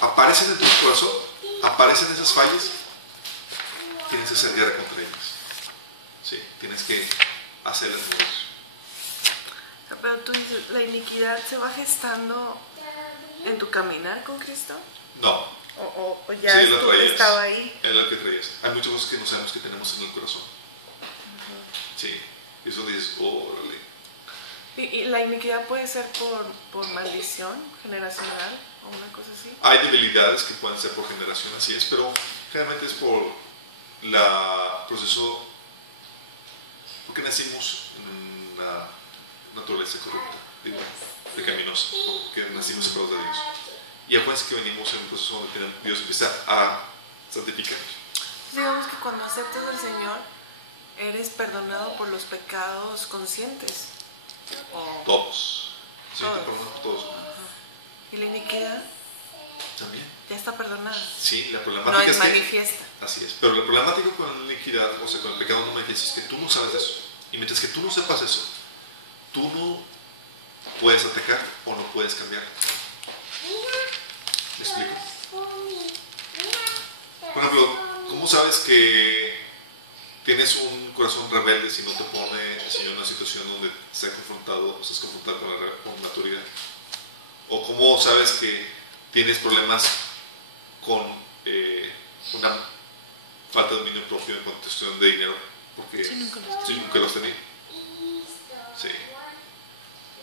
Aparecen en tu corazón, aparecen esas fallas, tienes que hacer guerra contra ellas. Sí, tienes que hacerlas morir. Pero tú dices, ¿la iniquidad se va gestando en tu caminar con Cristo? No. ¿O ya sí, estaba ahí? Es la que traías. Hay muchas cosas que no sabemos que tenemos en el corazón. Sí, y eso dices, órale. ¿Y la iniquidad puede ser por maldición generacional o una cosa así? Hay debilidades que pueden ser por generación, así es, pero generalmente es por el proceso, porque nacimos en una naturaleza corrupta, pecaminosa, porque nacimos separados de Dios. Y acuérdense que venimos en un proceso donde Dios empieza a santificarnos. Digamos que cuando aceptas al Señor, eres perdonado por los pecados conscientes. Todos. Sí, todos. te perdonan por todos. ¿Y la iniquidad? También. Ya está perdonada. Sí, la problemática no es que manifiesta. Así es. Pero la problemática con la iniquidad, o sea, con el pecado no manifiesto, es que tú no sabes de eso. Y mientras que tú no sepas eso, tú no puedes atacar o no puedes cambiar. ¿Me explico? Por ejemplo, ¿cómo sabes que tienes un corazón rebelde si no te pone el Señor en una situación donde seas confrontado con la autoridad? ¿O cómo sabes que tienes problemas con una falta de dominio propio en cuestión de dinero? Porque nunca lo has tenido. Sí.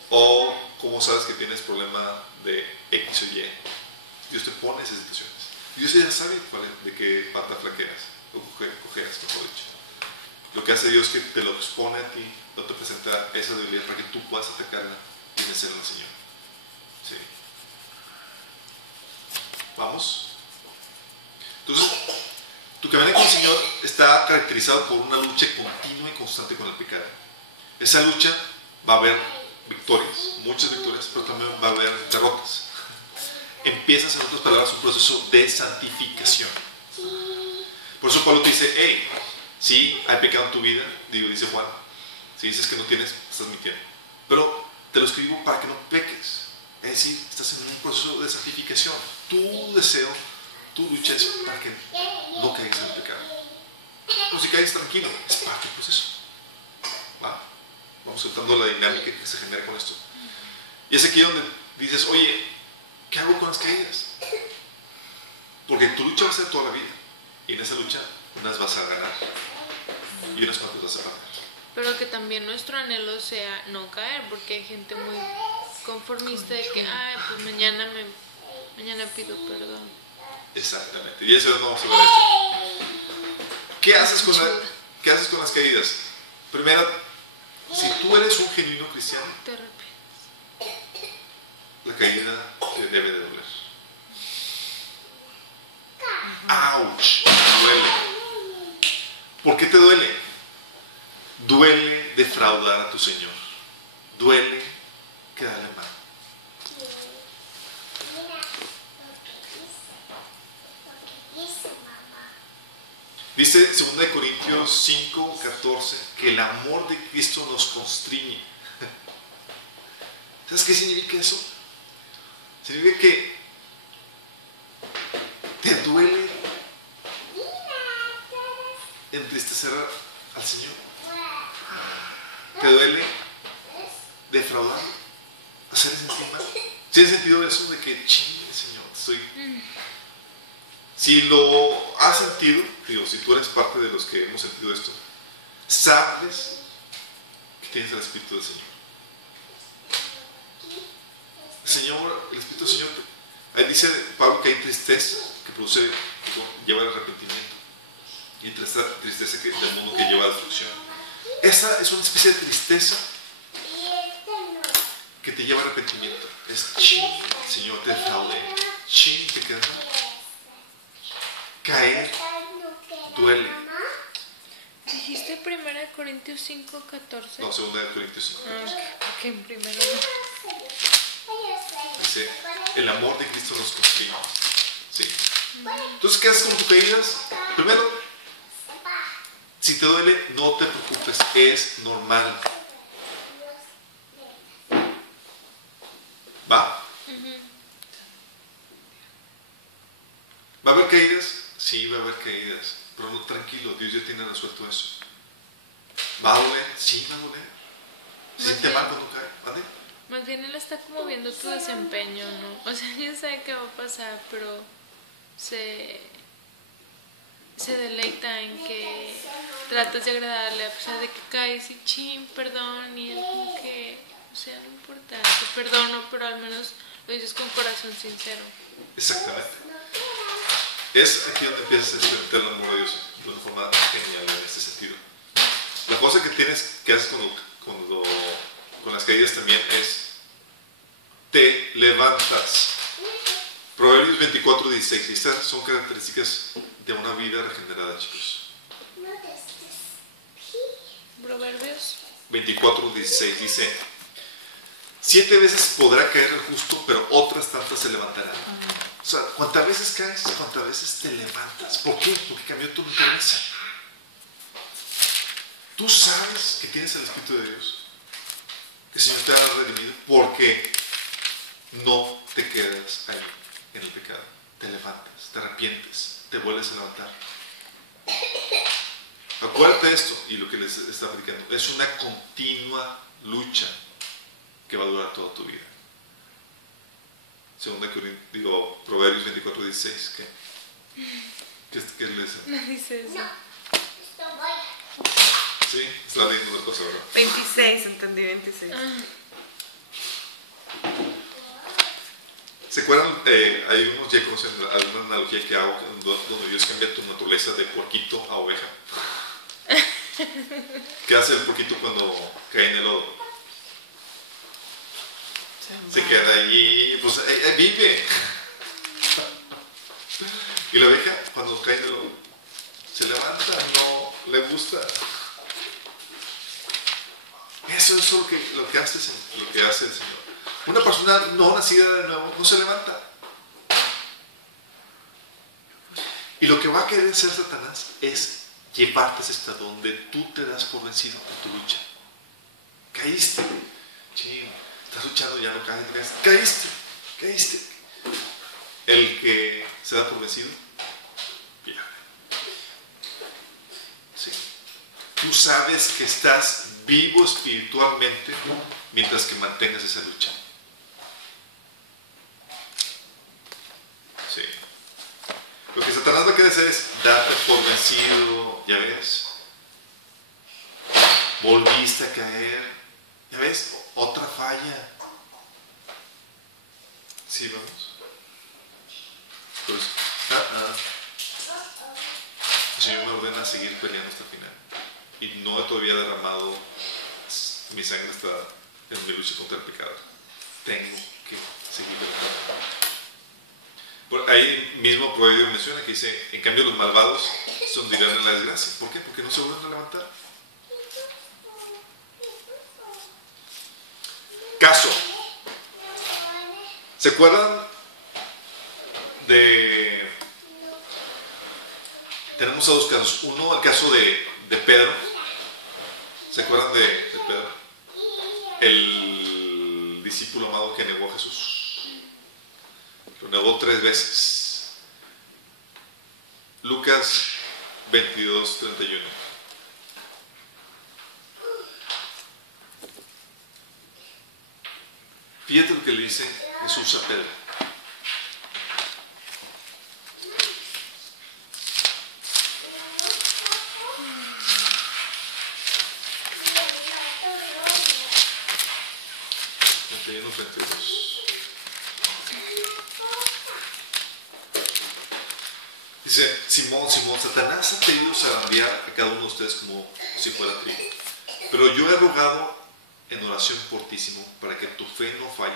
O cómo sabes que tienes problema de X o Y. Dios te pone esas situaciones. Dios ya sabe de qué pata flaqueas o cojeas, mejor dicho. Lo que hace Dios es que te lo expone a ti, no te presenta esa debilidad para que tú puedas atacarla y vencerla al Señor. Sí. ¿Vamos? Entonces, tu caminar con el Señor está caracterizado por una lucha continua y constante con el pecado. Esa lucha va a haber victorias, muchas victorias, pero también va a haber derrotas. Empiezas, en otras palabras, un proceso de santificación. Por eso Pablo te dice, hey, sí, hay pecado en tu vida, dice Juan, si dices que no tienes, estás mintiendo. Pero te lo escribo para que no peques. Es decir, estás en un proceso de santificación. Tu deseo, tu lucha es para que no caigas en el pecado. Pero si caes tranquilo, es parte del proceso. ¿Va? Vamos soltando la dinámica que se genera con esto. Y es aquí donde dices, oye, ¿qué hago con las caídas? Porque tu lucha va a ser toda la vida. Y en esa lucha, unas vas a ganar y unas cuantas vas a perder. Pero que también nuestro anhelo sea no caer, porque hay gente muy conformista de que, ay, pues mañana pido perdón. Exactamente. Y eso no vamos a ver esto. ¿Qué haces con las caídas? Primero, si tú eres un genuino cristiano, Te arrepientes. la caída te debe de doler. ¡Auch! Duele. ¿Por qué te duele? Duele defraudar a tu Señor. Duele quedarle mal. Dice 2 Corintios 5, 14 que el amor de Cristo nos constriñe. ¿Sabes qué significa eso? Significa que te duele entristecer al Señor. Te duele defraudar, hacerle sentir mal. ¿Sí has sentido eso de que chingue, Señor, si lo has sentido, digo, si tú eres parte de los que hemos sentido esto, sabes que tienes el Espíritu del Señor. El Espíritu del Señor, ahí dice Pablo que hay tristeza que produce, que lleva al arrepentimiento, y tristeza del mundo que lleva a la destrucción. Esa es una especie de tristeza que te lleva al arrepentimiento. Es chin, Señor, te defraudé, chin, te quedas mal. Caer duele. ¿Dijiste 1 Corintios 5, 14? No, 2 Corintios 5. Porque en primero Dice, el amor de Cristo nos constriñe. Sí. Entonces, ¿qué haces con tus caídas? Primero, si te duele, no te preocupes, es normal. ¿Va? ¿Va a haber caídas? Sí, va a haber caídas. Pero no, tranquilo, Dios ya tiene resuelto eso. ¿Va a doler? Sí, va a doler. ¿Se siente mal cuando cae? ¿Vale? Más bien él está como viendo tu desempeño, ¿no? O sea, ya sabe qué va a pasar, pero se deleita en que tratas de agradarle a pesar de que caes y chin, perdón, y él como que, o sea, no importa, te perdono, pero al menos lo dices con corazón sincero. Exactamente. Es aquí donde empiezas a experimentar el amor de Dios de una forma genial en este sentido. La cosa que haces con las caídas también es te levantas. Proverbios 24, 16. Estas son características de una vida regenerada, chicos. Proverbios 24, 16 dice: 7 veces podrá caer el justo, pero otras tantas se levantarán. O sea, ¿cuántas veces caes? ¿Cuántas veces te levantas? ¿Por qué? Porque cambió tu naturaleza. Tú sabes que tienes el Espíritu de Dios, que el Señor te ha redimido, porque no te quedas ahí en el pecado. Te levantas, te arrepientes, te vuelves a levantar. Acuérdate de esto, y lo que les está predicando es una continua lucha que va a durar toda tu vida. Proverbios 24, 16. ¿Qué le dice? no dice eso. Sí, está leyendo otra cosa, ¿verdad? 26, entendí 26. ¿Se acuerdan? Hay unos, ya conocen alguna analogía que hago donde Dios cambia tu naturaleza de porquito a oveja. ¿Qué hace el porquito cuando cae en el lodo? Se queda allí, pues vive. Y la oveja, cuando cae en el lodo, se levanta, no le gusta. Eso es lo que hace el Señor. Una persona no nacida de nuevo no se levanta. Y lo que va a querer hacer Satanás es llevarte hasta donde tú te das por vencido en tu lucha. Caíste. Sí, estás luchando, ya no caes. Caíste. El que se da por vencido, pierde. Sí. Tú sabes que estás vivo espiritualmente mientras que mantengas esa lucha. Sí. Lo que Satanás va a querer hacer es darte por vencido, ya ves. Volviste a caer, ya ves, otra falla. Sí, vamos. Pues, el Señor me ordena seguir peleando hasta el final. Y no he todavía derramado mi sangre hasta en mi lucha contra el pecado. Tengo que seguir derramando. Por ahí mismo Proverbio menciona que dice, en cambio los malvados se hundirán en la desgracia. ¿Por qué? Porque no se vuelven a levantar. Caso. ¿Se acuerdan de... Tenemos a dos casos. Uno, el caso de Pedro. ¿Se acuerdan de Pedro? El discípulo amado que negó a Jesús. Lo negó 3 veces. Lucas 22:31. Fíjate lo que le dice Jesús a Pedro. Dice, Simón, Satanás ha querido zarandear a cada uno de ustedes como si fuera trigo. Pero yo he rogado en oración por ti, Simón, para que tu fe no falle.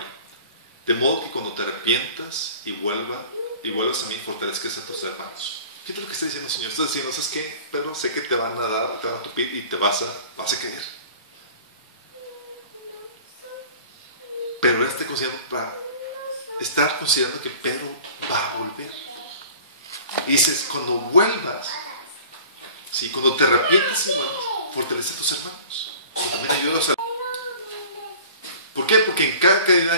De modo que cuando te arrepientas y vuelvas a mí, fortalezcas a tus hermanos. ¿Qué es lo que está diciendo el Señor? Está diciendo, ¿sabes qué? Pedro, sé que te van a dar, te van a tupir y te vas a caer. Pero él está considerando que Pedro va a volver. Y dices, cuando vuelvas, ¿sí? Cuando te arrepientes y vuelvas, fortalece a tus hermanos. Pero también ayúdalos a... ¿Por qué? Porque en cada caída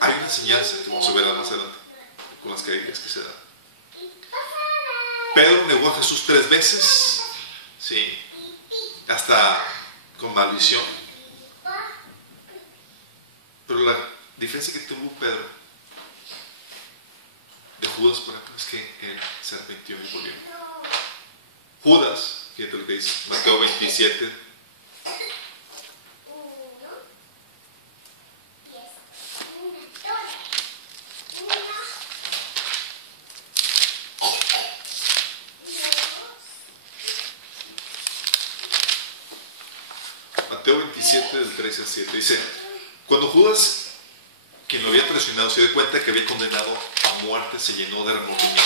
hay una enseñanza que vamos a ver más adelante con las caídas que se dan. Pedro negó a Jesús 3 veces, ¿sí? Hasta con maldición. Pero la diferencia que tuvo Pedro de Judas, por ejemplo, es que él se arrepintió y volvió. Judas, fíjate lo que dice Mateo 27. Mateo 27 del 13 al 7 dice, cuando Judas, quien lo había traicionado, se dio cuenta que había condenado a muerte, se llenó de remordimiento.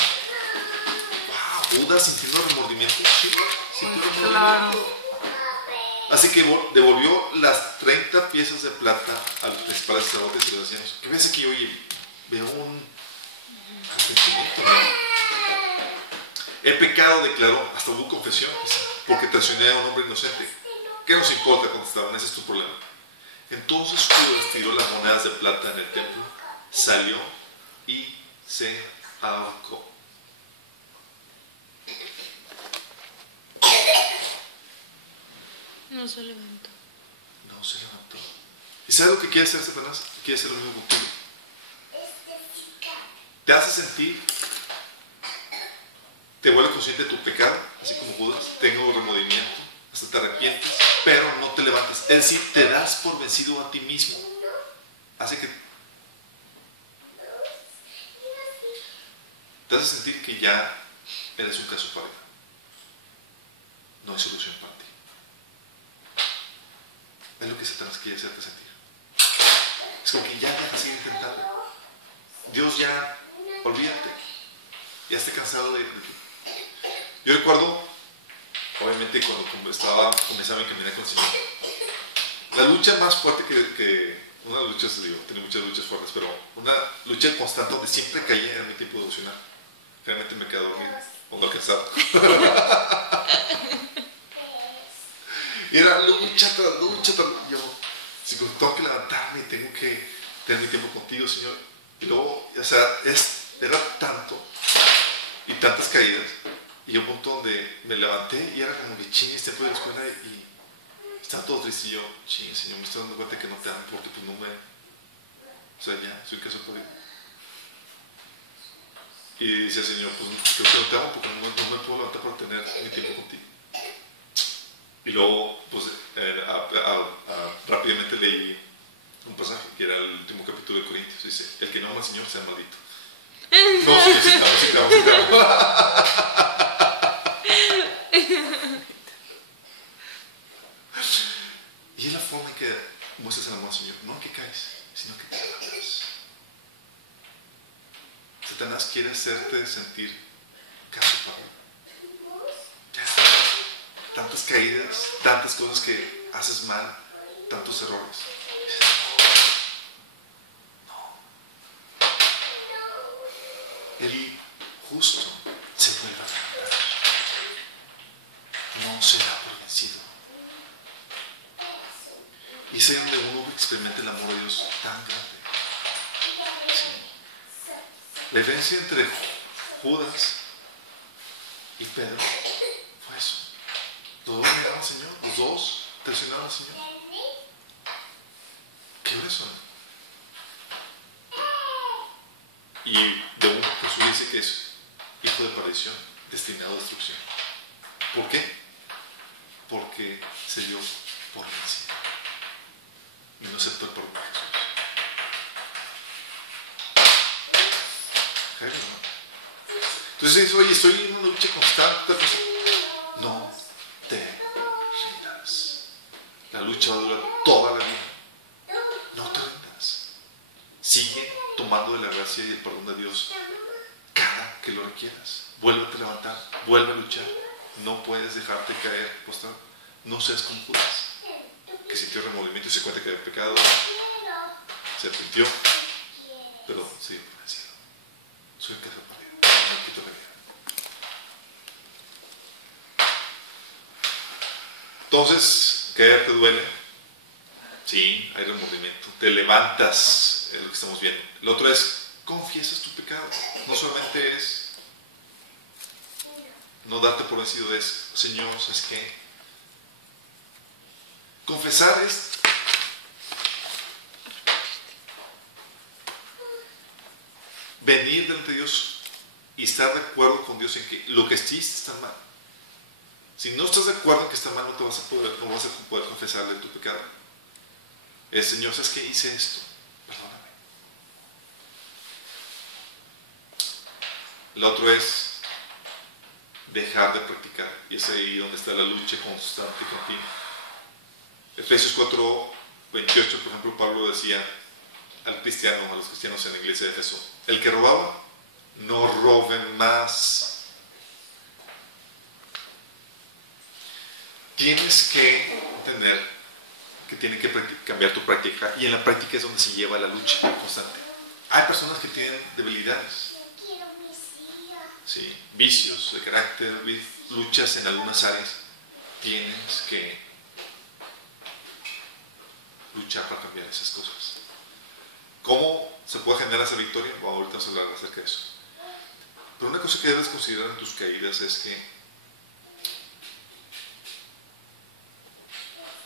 Wow, Judas sintiendo remordimiento. Sí, sintió remordimiento. Así que devolvió las 30 piezas de plata a los principales sacerdotes y los ancianos. ¿Qué ves aquí? Oye, veo un arrepentimiento, ¿no? He pecado, declaró, hasta hubo confesión, porque traicioné a un hombre inocente. ¿Qué nos importa? Contestaron, ese es tu problema. Entonces Judas tiró las monedas de plata en el templo, salió y se ahorcó. No se levantó. No se levantó. ¿Y sabes lo que quiere hacer Satanás? Quiere hacer lo mismo contigo. Te hace sentir, te vuelve consciente de tu pecado, así como Judas, tengo remordimiento, hasta te arrepientes, pero no te levantas. Es decir, te das por vencido a ti mismo. Hace que te hace sentir que ya eres un caso perdido. No hay solución para ti. Es lo que Satanás quiere hacerte sentir. Es como que ya dejas de seguir intentando. Dios ya, olvídate. Ya esté cansado de ti. Yo recuerdo obviamente cuando estaba comenzando a caminar con el Señor. La lucha más fuerte una lucha, digo, tenía muchas luchas fuertes, pero una lucha constante donde siempre caía en mi tiempo devocional. Realmente me quedé dormido cuando alcanzaba. Y era lucha tras lucha tras lucha. Yo, si tengo que levantarme, tengo que tener mi tiempo contigo, Señor. Y luego, o sea, era tanto y tantas caídas. Y yo, un punto donde me levanté y era como que chingue este tiempo de la escuela y estaba todo triste. Y yo, chingue, Señor, me estoy dando cuenta que no te amo porque pues no me. O sea, ya, soy caso perdido. Y dice el Señor, pues creo que no te amo porque no me puedo levantar para tener mi tiempo contigo. Y luego, pues, rápidamente leí un pasaje que era el último capítulo de Corintios. Dice: el que no ama al Señor sea maldito. No, sí, claro. Y es la forma en que muestras el amor al Señor. No en que caes, sino que te levantas. Satanás quiere hacerte sentir caso para tantas caídas, tantas cosas que haces mal, tantos errores. No. El justo se vuelve a levantar. No será por vencido. Y es ahí donde uno experimenta el amor de Dios tan grande. Sí. La diferencia entre Judas y Pedro fue eso. Los dos negaron al Señor, los dos traicionaron al Señor. ¿Qué eso? Y de uno Jesús dice que es hijo de perdición, destinado a destrucción. ¿Por qué? Porque se dio por vencido y no aceptó el perdón de Jesús. Entonces dice: oye, estoy en una lucha constante. Pues, no te rindas. La lucha va a durar toda la vida. No te rindas. Sigue tomando de la gracia y el perdón de Dios cada que lo requieras. Vuélvete a levantar, vuelve a luchar. No puedes dejarte caer, postrado. No seas como Judas, que sintió remordimiento y se cuenta que había pecado, se arrepintió, pero se dio por vencido. Soy un caso perdido, no quito la vida. Entonces, caer te duele. Sí, hay remordimiento. Te levantas, es lo que estamos viendo. Lo otro es, confiesas tu pecado. No solamente es no darte por vencido, es: Señor, ¿sabes qué? Confesar es venir delante de Dios y estar de acuerdo con Dios en que lo que hiciste está mal. Si no estás de acuerdo en que está mal, no vas a poder confesarle tu pecado. El Señor, ¿sabes qué? Hice esto, perdóname. Lo otro es dejar de practicar, y es ahí donde está la lucha constante y continua. Efesios 4:28, por ejemplo, Pablo decía a los cristianos en la iglesia de Efeso: el que robaba, no robe más. Tienes que entender que tienes que cambiar tu práctica, y en la práctica es donde se lleva la lucha constante. Hay personas que tienen debilidades, ¿sí? Vicios de carácter, luchas en algunas áreas. Tienes que luchar para cambiar esas cosas. ¿Cómo se puede generar esa victoria? Bueno, ahorita vamos a hablar acerca de eso. Pero una cosa que debes considerar en tus caídas es que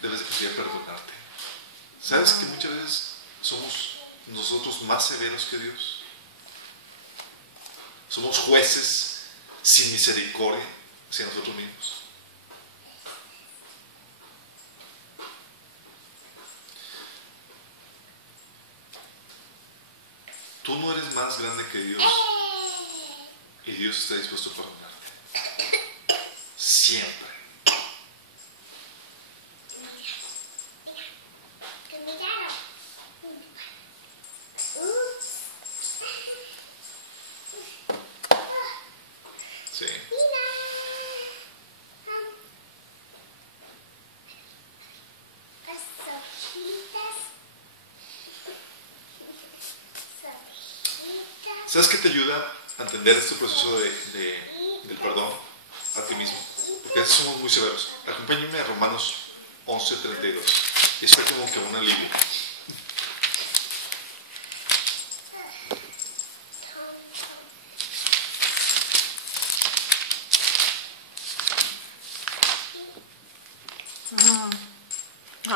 debes de considerar perdonarte. ¿Sabes que muchas veces somos nosotros más severos que Dios? Somos jueces sin misericordia hacia nosotros mismos. Tú no eres más grande que Dios, y Dios está dispuesto a perdonarte. Siempre. Sí. ¿Sabes qué te ayuda a entender este proceso del perdón a ti mismo? Porque a veces somos muy severos. Acompáñenme a Romanos 11:32. Y es como que un alivio.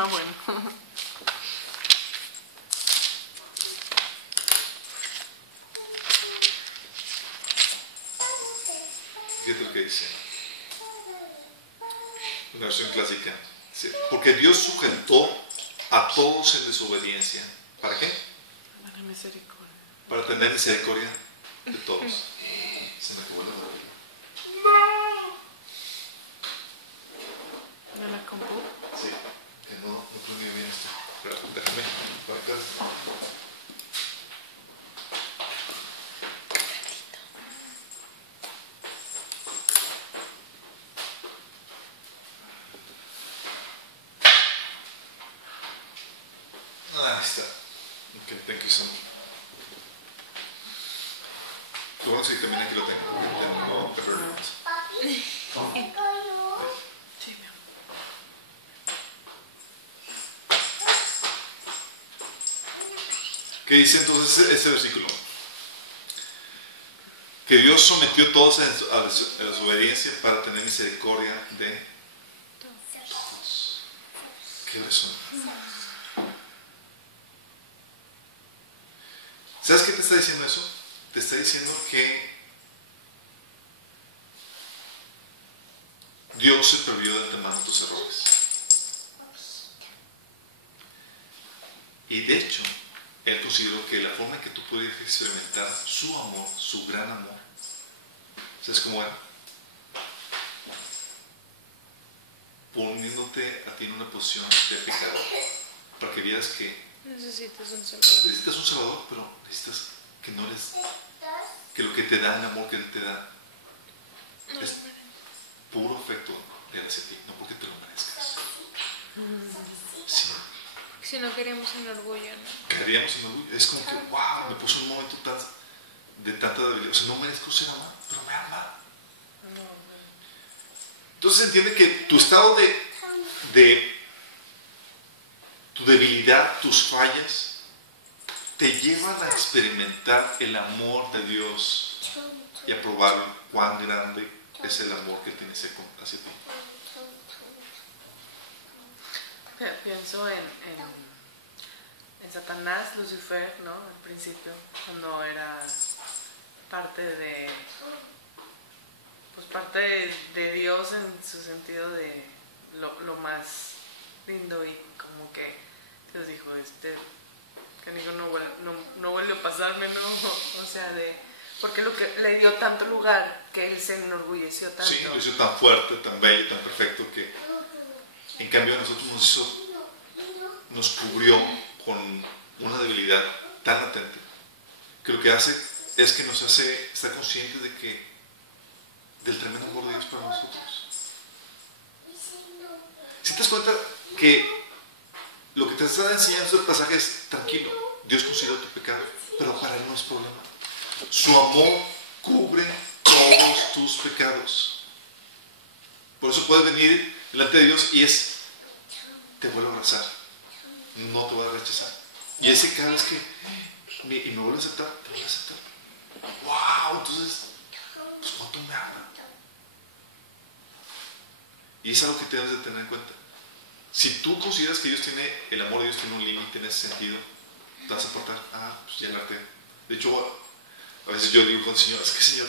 Bueno. Fíjate lo que dice. Una versión clásica. Dice, porque Dios sujetó a todos en desobediencia. ¿Para qué? Para misericordia. Para tener misericordia de todos. Se me acabó la batería. ¿No la compu? Sí, que no prendí bien esto. Pero déjame conectar. Ahí está. Ok, thank you so much. Lo bueno es que también aquí lo tengo. Tengo peppermint. Sí, mi amor. ¿Qué dice entonces este versículo? Que Dios sometió a todos a la desobediencia para tener misericordia de todos. ¿Qué razón? ¿Sabes qué te está diciendo eso? Te está diciendo que Dios se previó de antemano tus errores. Y de hecho, Él consideró que la forma en que tú pudieras experimentar su amor, su gran amor, ¿sabes cómo era? Poniéndote a ti en una posición de pecado, para que vieras que Necesitas un salvador. necesitas un salvador, pero necesitas que no eres, que lo que te da, el amor que Él te da, No, es puro afecto de Él hacia ti, no porque te lo merezcas. Sí, si no queremos en orgullo, ¿no? caeríamos en orgullo. Es como que, wow, me puso en un momento de tanta debilidad. O sea, no merezco ser amado, pero me ama. Entonces entiende que tu estado de tu debilidad, tus fallas, te llevan a experimentar el amor de Dios y a probar cuán grande es el amor que tiene hacia ti. Pienso en Satanás, Lucifer, ¿no? Al principio, cuando era parte de Dios en su sentido de lo más lindo, y como que Dios dijo, canijo no vuelve a pasarme, ¿no? O sea, porque lo que le dio tanto lugar que él se enorgulleció tanto. Sí, lo hizo tan fuerte, tan bello, tan perfecto, que en cambio a nosotros nos cubrió con una debilidad tan latente que lo que hace es que nos hace estar conscientes del tremendo amor de Dios para nosotros. Si te das cuenta que lo que te está enseñando este pasaje es tranquilo, Dios considera tu pecado, pero para Él no es problema. Su amor cubre todos tus pecados. Por eso puedes venir delante de Dios y te vuelve a abrazar, no te va a rechazar. Y ese cada vez que me vuelve a aceptar, te vuelve a aceptar. ¡Wow! Entonces, pues ¿cuánto me ama? Y es algo que debes de tener en cuenta. Si tú consideras que el amor de Dios tiene un límite en ese sentido, te vas a portar, pues ya la harté. De hecho, a veces yo digo con el Señor, es que Señor,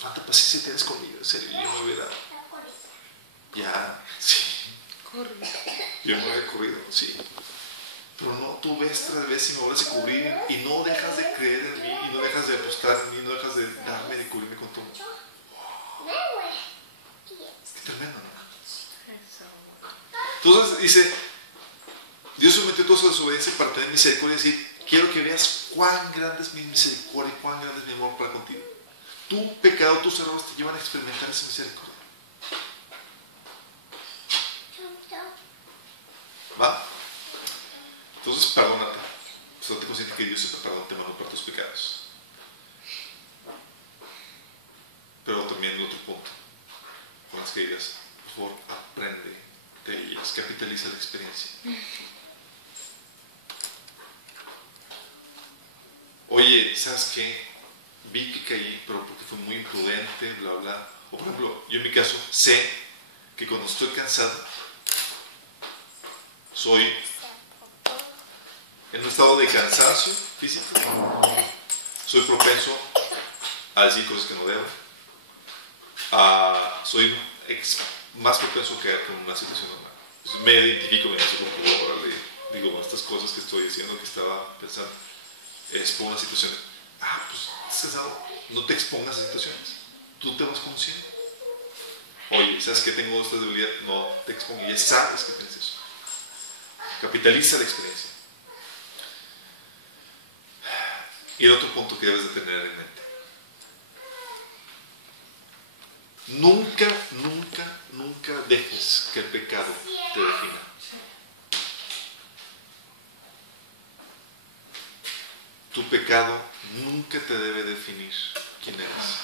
¿cuánta paciencia tienes conmigo? En serio, yo me hubiera... Ya, sí. Yo me hubiera corrido, sí. Pero no, tú ves tras vez y me vuelves a cubrir y no dejas de creer en mí y no dejas de apostar en mí, no dejas de darme, de cubrirme con todo. Wow. Qué tremendo, ¿no? Entonces dice, Dios sometió toda su desobediencia para tener misericordia y decir, quiero que veas cuán grande es mi misericordia y cuán grande es mi amor para contigo. Tu pecado, tus errores te llevan a experimentar esa misericordia. ¿Va? Entonces perdónate. Estate consciente que Dios te perdona, te mandó por tus pecados. punto con las caídas. Por favor, aprende de ellas, capitaliza la experiencia. Oye, ¿sabes qué? Vi que caí, pero porque fui muy imprudente, bla, bla. O por ejemplo, yo en mi caso sé que cuando estoy cansado, soy en un estado de cansancio físico, soy propenso a decir cosas que no debo, soy más propenso a caer con una situación normal. Entonces, me identifico en eso, como ahora le digo, estas cosas que estoy diciendo, que estaba pensando, es por una situación. Pues estás cansado, no te expongas a situaciones, tú te vas conociendo. Oye, ¿sabes que tengo esta debilidad? No te expongas, ya sabes que tienes eso. Capitaliza la experiencia. Y el otro punto que debes de tener en mente: nunca dejes que el pecado te defina. Tu pecado nunca te debe definir quién eres.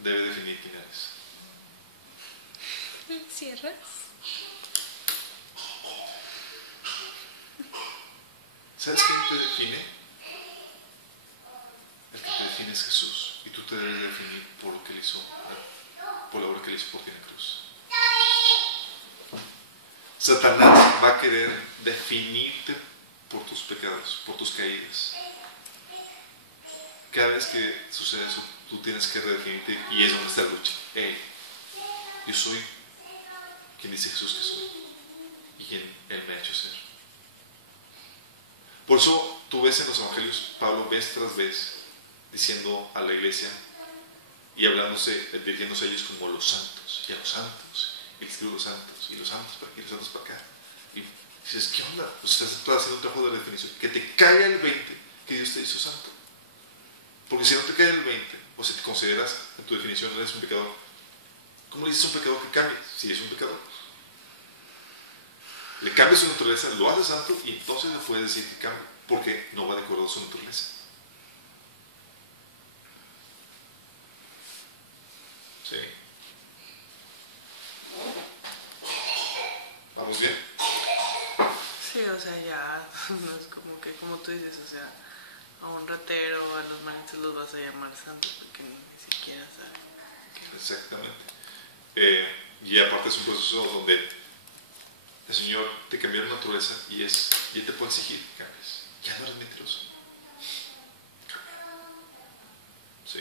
Debe definir quién eres. ¿Cierras? ¿Sabes quién te define? El que te define es Jesús. Y tú te debes definir por lo que Él hizo, por la obra que Él hizo por ti en la cruz. Satanás va a querer definirte por tus pecados, por tus caídas. Cada vez que sucede eso, tú tienes que redefinirte, y es donde está la lucha. Yo soy quien dice Jesús que soy y quien Él me ha hecho ser. Por eso tú ves en los evangelios Pablo vez tras vez diciendo a la iglesia y dirigiéndose a ellos como los santos, y a los santos, y escribo los santos, y los santos para aquí, y los santos para acá. Y dices, ¿qué onda? Pues estás haciendo un trabajo de definición. Que te caiga el 20 que Dios te hizo santo. Porque si no te cae el 20, o si te consideras en tu definición eres un pecador, ¿cómo le dices a un pecador que cambie? Si es un pecador, le cambias su naturaleza, lo haces santo, y entonces le puedes decir que cambie, porque no va de acuerdo a su naturaleza. ¿Sí? ¿Vamos bien? Sí, o sea, ya no es como que, como tú dices, o sea, a un ratero, a los manitos los vas a llamar santos porque ni siquiera saben. Exactamente. Y aparte es un proceso donde el Señor te cambió la naturaleza y Él te puede exigir que cambies. Ya no eres mentiroso. Cambia. Sí.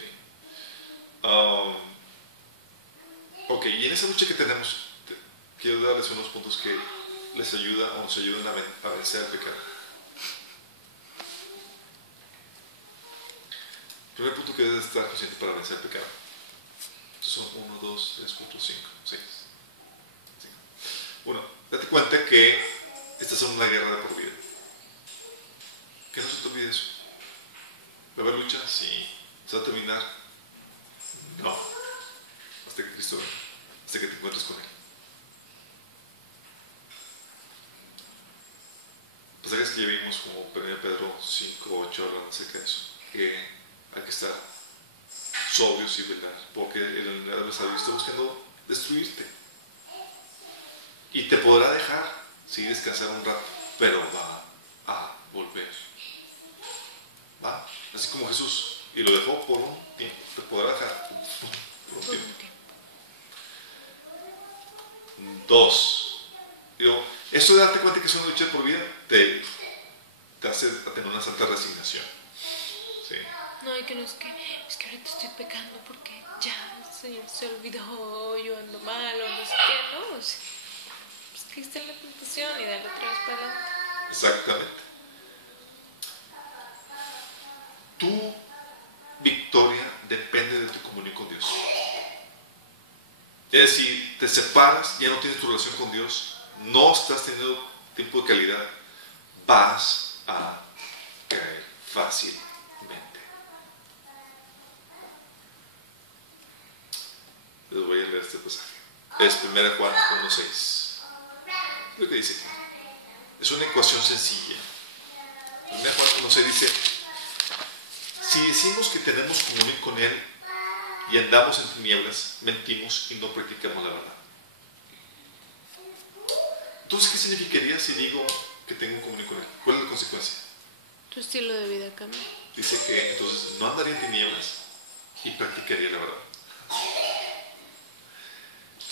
Ok, y en esa lucha que tenemos, quiero darles unos puntos que les ayuda o nos ayudan a vencer el pecado. El primer punto que debes estar consciente para vencer el pecado. Estos son 1, 2, 3, 4, 5, 6. 1. Date cuenta que estás en una guerra de por vida. Que no se te olvide eso. ¿Va a haber lucha? Sí. ¿Se va a terminar? No. Hasta que Cristo venga. Hasta que te encuentres con Él. Pasajes que ya vimos como 1 Pedro 5, 8 hablan acerca de eso. Que hay que estar sobrios y velar, porque el adversario está buscando destruirte. Y te podrá dejar, sí, descansar un rato, pero va a volver. Va, así como Jesús, y lo dejó por un tiempo, te podrá dejar por un tiempo. 2. Esto de darte cuenta que es una lucha por vida te hace a tener una santa resignación. Sí. No, y que no es que ahorita estoy pecando porque ya el Señor se olvidó, yo ando mal o no sé qué, no, o sea, pues que está en la tentación y dale otra vez para adelante. Exactamente. Tu victoria depende de tu comunión con Dios. Es decir, te separas, ya no tienes tu relación con Dios, no estás teniendo tiempo de calidad, vas a caer fácilmente. Les voy a leer este pasaje. Es 1 Juan 1:6. Lo que dice aquí. Es una ecuación sencilla. 1 Juan 1:6 dice: si decimos que tenemos comunión con Él y andamos en tinieblas, mentimos y no practicamos la verdad. Entonces, ¿qué significaría si digo que tengo comunión con Él? ¿Cuál es la consecuencia? Tu estilo de vida cambia. Dice que entonces no andaría en tinieblas y practicaría la verdad.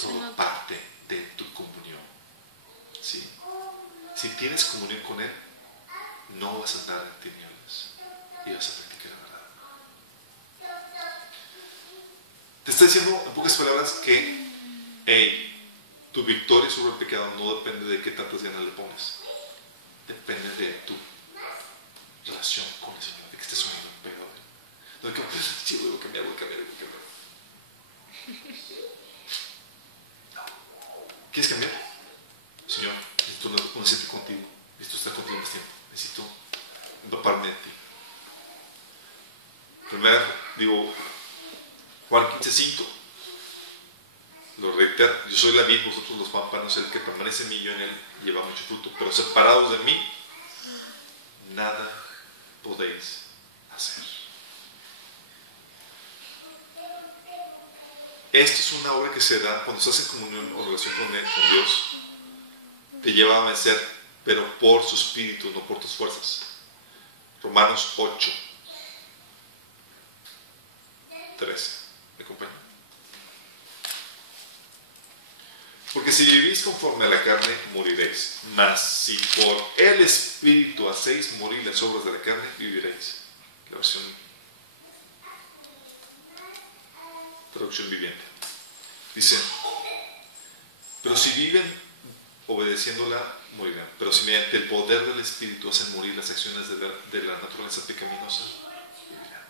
Todo parte de tu comunión. ¿Sí? Si tienes comunión con Él, no vas a andar en tinieblas y vas a practicar la verdad. Te está diciendo en pocas palabras que, hey, tu victoria sobre el pecado no depende de qué tantas ganas le pones. Depende de tu relación con el Señor, de que estés unido en pecado. No es que, sí, voy a cambiar. No. ¿Quieres cambiar? Señor, necesito una cita contigo. Necesito estar contigo más tiempo. Necesito empaparme de ti. Primero, Juan 15:5. Lo reitero, yo soy la vid, vosotros los pámpanos, el que permanece en mí, yo en él, lleva mucho fruto, pero separados de mí, nada podéis hacer. Esta es una obra que se da cuando estás en comunión o relación con Dios, te lleva a vencer, pero por su espíritu, no por tus fuerzas. Romanos 8:13. ¿Me acompañan? Porque si vivís conforme a la carne, moriréis. Mas si por el Espíritu hacéis morir las obras de la carne, viviréis. La versión traducción viviente. Dice, pero si viven obedeciéndola, morirán. Pero si mediante el poder del Espíritu hacen morir las acciones de la naturaleza pecaminosa, vivirán.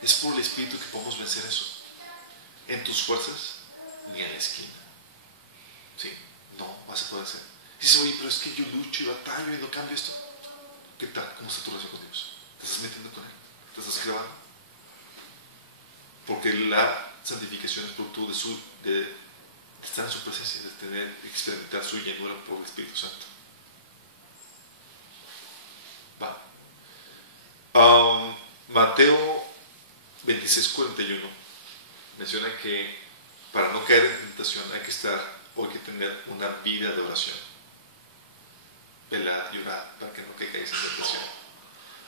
Es por el Espíritu que podemos vencer eso. En tus fuerzas, ni a la esquina. Sí, no vas a poder hacer. Dices, oye, pero es que yo lucho y batallo y no cambio esto. ¿Qué tal? ¿Cómo está tu relación con Dios? ¿Te estás metiendo con Él? ¿Te estás clavando? Porque la santificación es producto de estar en su presencia, de experimentar su llenura por el Espíritu Santo. Va. Mateo 26:41 menciona que para no caer en tentación hay que tener una vida de oración. Velad y orad para que no caigáis en tentación.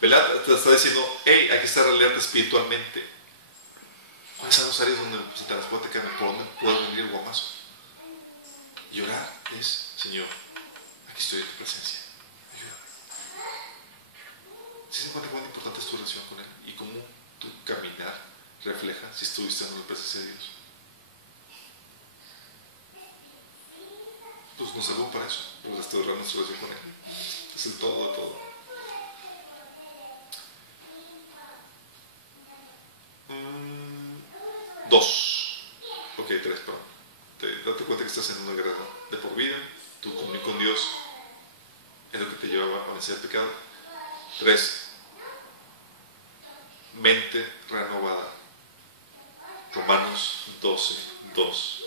Velad te está diciendo, hey, hay que estar alerta espiritualmente. ¿Cuáles son las áreas donde Satanás puede atacarme? ¿Por dónde puede venir el guamazo? Y orar es, Señor, aquí estoy en tu presencia. Ayúdame. ¿Sí se cuenta cuán importante es tu relación con Él? Y cómo tu caminar refleja si estuviste en la presencia de Dios. Pues nos salvó para eso, para restaurar nuestra relación con Él. Es el todo de todo. Tres, perdón. Date cuenta que estás en una guerra de por vida. Tu comunión con Dios es lo que te lleva a vencer el pecado. 3. Mente renovada. Romanos 12:2.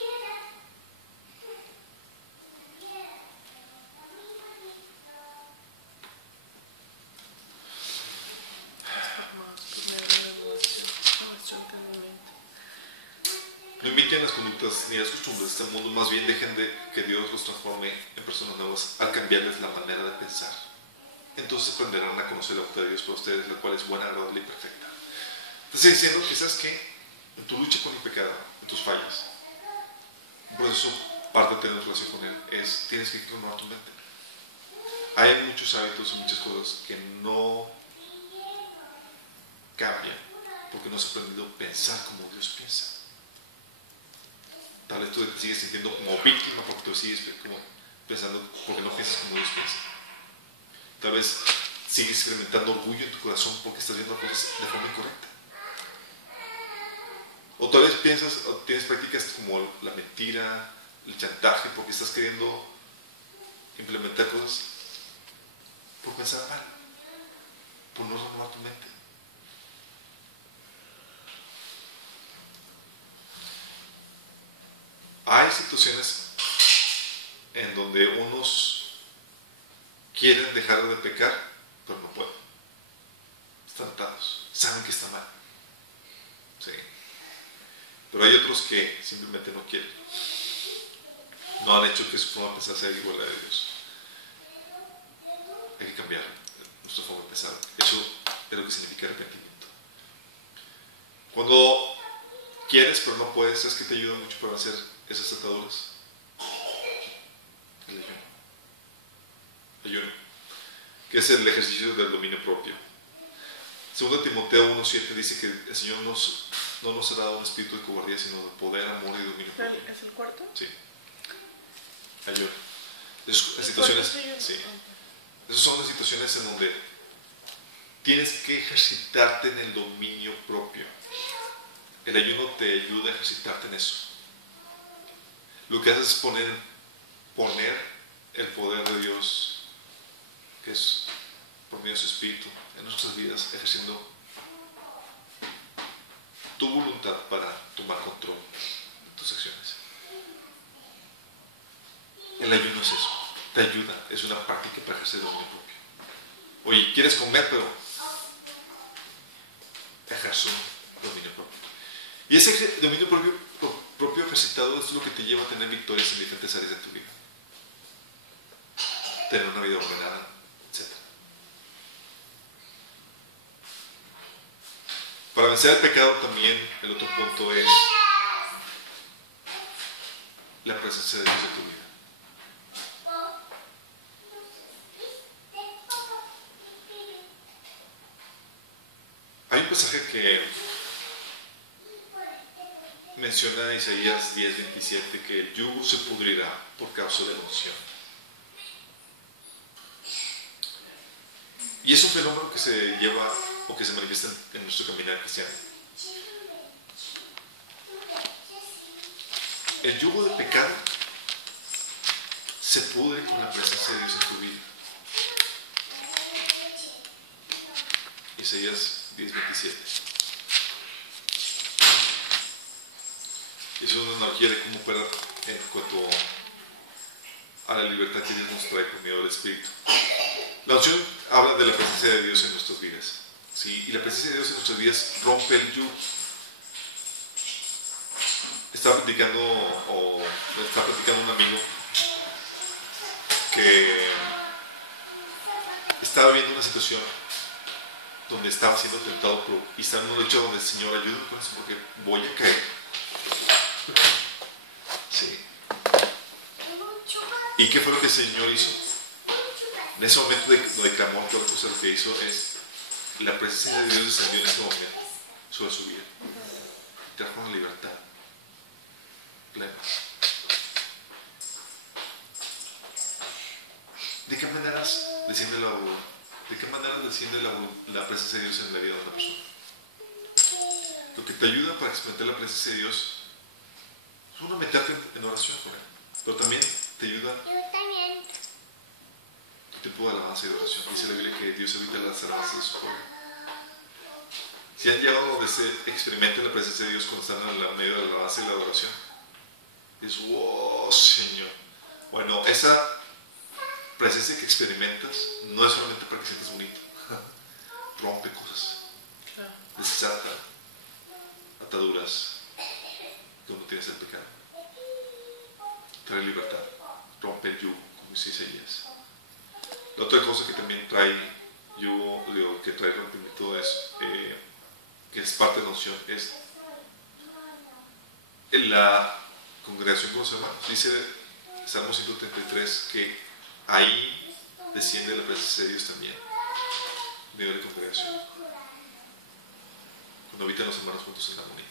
No imiten las conductas ni las costumbres de este mundo, más bien dejen que Dios los transforme en personas nuevas al cambiarles la manera de pensar. Entonces aprenderán a conocer la voluntad de Dios para ustedes, la cual es buena, agradable y perfecta. Entonces diciendo que, ¿sabes qué? En tu lucha con el pecado, en tus fallas, por eso parte de tener relación con Él es, tienes que renovar tu mente. Hay muchos hábitos y muchas cosas que no cambian porque no has aprendido a pensar como Dios piensa. Tal vez tú te sigues sintiendo como víctima porque tú sigues como pensando porque no piensas como Dios piensa. Tal vez sigues experimentando orgullo en tu corazón porque estás viendo cosas de forma incorrecta. O tal vez piensas o tienes prácticas como la mentira, el chantaje, porque estás queriendo implementar cosas por pensar mal, por no renovar tu mente. Hay situaciones en donde unos quieren dejar de pecar, pero no pueden. Están atados, saben que está mal. ¿Sí? Pero hay otros que simplemente no quieren. No han hecho que su forma de pensar sea igual a la de Dios. Hay que cambiar nuestra forma de pensar. Eso es lo que significa arrepentimiento. Cuando quieres pero no puedes, ¿sabes qué te ayuda mucho para hacer esas ataduras? El ayuno. Ayuno, que es el ejercicio del dominio propio. Segundo Timoteo 1:7 dice que el Señor no nos ha dado un espíritu de cobardía, sino de poder, amor y dominio propio. ¿Es el cuarto? Sí. Ayuno. Esas situaciones, sí. Esas son las situaciones en donde tienes que ejercitarte en el dominio propio. El ayuno te ayuda a ejercitarte en eso. Lo que haces es poner el poder de Dios, que es por medio de su Espíritu, en nuestras vidas, ejerciendo tu voluntad para tomar control de tus acciones. El ayuno es eso, te ayuda, es una práctica para ejercer el dominio propio. Oye, ¿quieres comer? Pero ejerzo dominio propio. Y ese dominio propio ejercitado es lo que te lleva a tener victorias en diferentes áreas de tu vida. Tener una vida ordenada, etc. Para vencer el pecado también el otro punto es la presencia de Dios en tu vida. Hay un pasaje que menciona Isaías 10:27 que el yugo se pudrirá por causa de la unción. Y es un fenómeno que se lleva o que se manifiesta en nuestro caminar cristiano. El yugo de pecado se pudre con la presencia de Dios en tu vida. Isaías 10:27. Es una analogía de cómo opera en cuanto a la libertad que Dios nos trae por medio del Espíritu. La unción habla de la presencia de Dios en nuestras vidas, ¿sí? Y la presencia de Dios en nuestras vidas rompe el yugo. Estaba platicando un amigo que estaba viendo una situación donde estaba siendo tentado y estaba en un hecho donde el Señor ayuda con eso porque voy a caer. Sí. ¿Y qué fue lo que el Señor hizo? En ese momento de clamor, toda cosa lo que hizo es la presencia de Dios descendió en ese momento sobre su vida. Trajo una libertad plena. ¿De qué maneras desciende la presencia de Dios en la vida de una persona? Lo que te ayuda para experimentar la presencia de Dios es uno meterte en oración con Él, pero también te ayuda el tiempo de alabanza y de oración. Dice la Biblia que Dios habita las alabanzas de su pueblo. Si han llegado donde se experimenta la presencia de Dios cuando están en el medio de la alabanza y la adoración, dices, wow, Señor. Bueno, esa presencia que experimentas no es solamente para que sientas bonito, rompe cosas, desata ataduras que uno tiene el pecado, trae libertad, rompe el yugo, como dice Isaías. La otra cosa que también trae yugo, que trae rompimiento que es parte de la unción, es en la congregación con los hermanos. Dice Salmo 133 que ahí desciende la presencia de Dios también, en medio de la congregación, cuando habitan los hermanos juntos en armonía.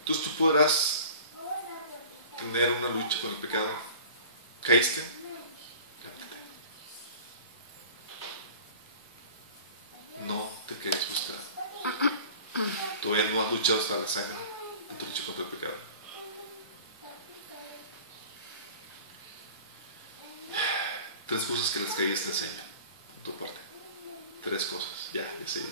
Entonces tú podrás tener una lucha con el pecado. ¿Caíste? Levántate. No te quedes frustrado. Todavía no has luchado hasta la sangre en tu lucha contra el pecado. Tres cosas que las caídas te enseñan en tu parte. Tres cosas. Ya sé.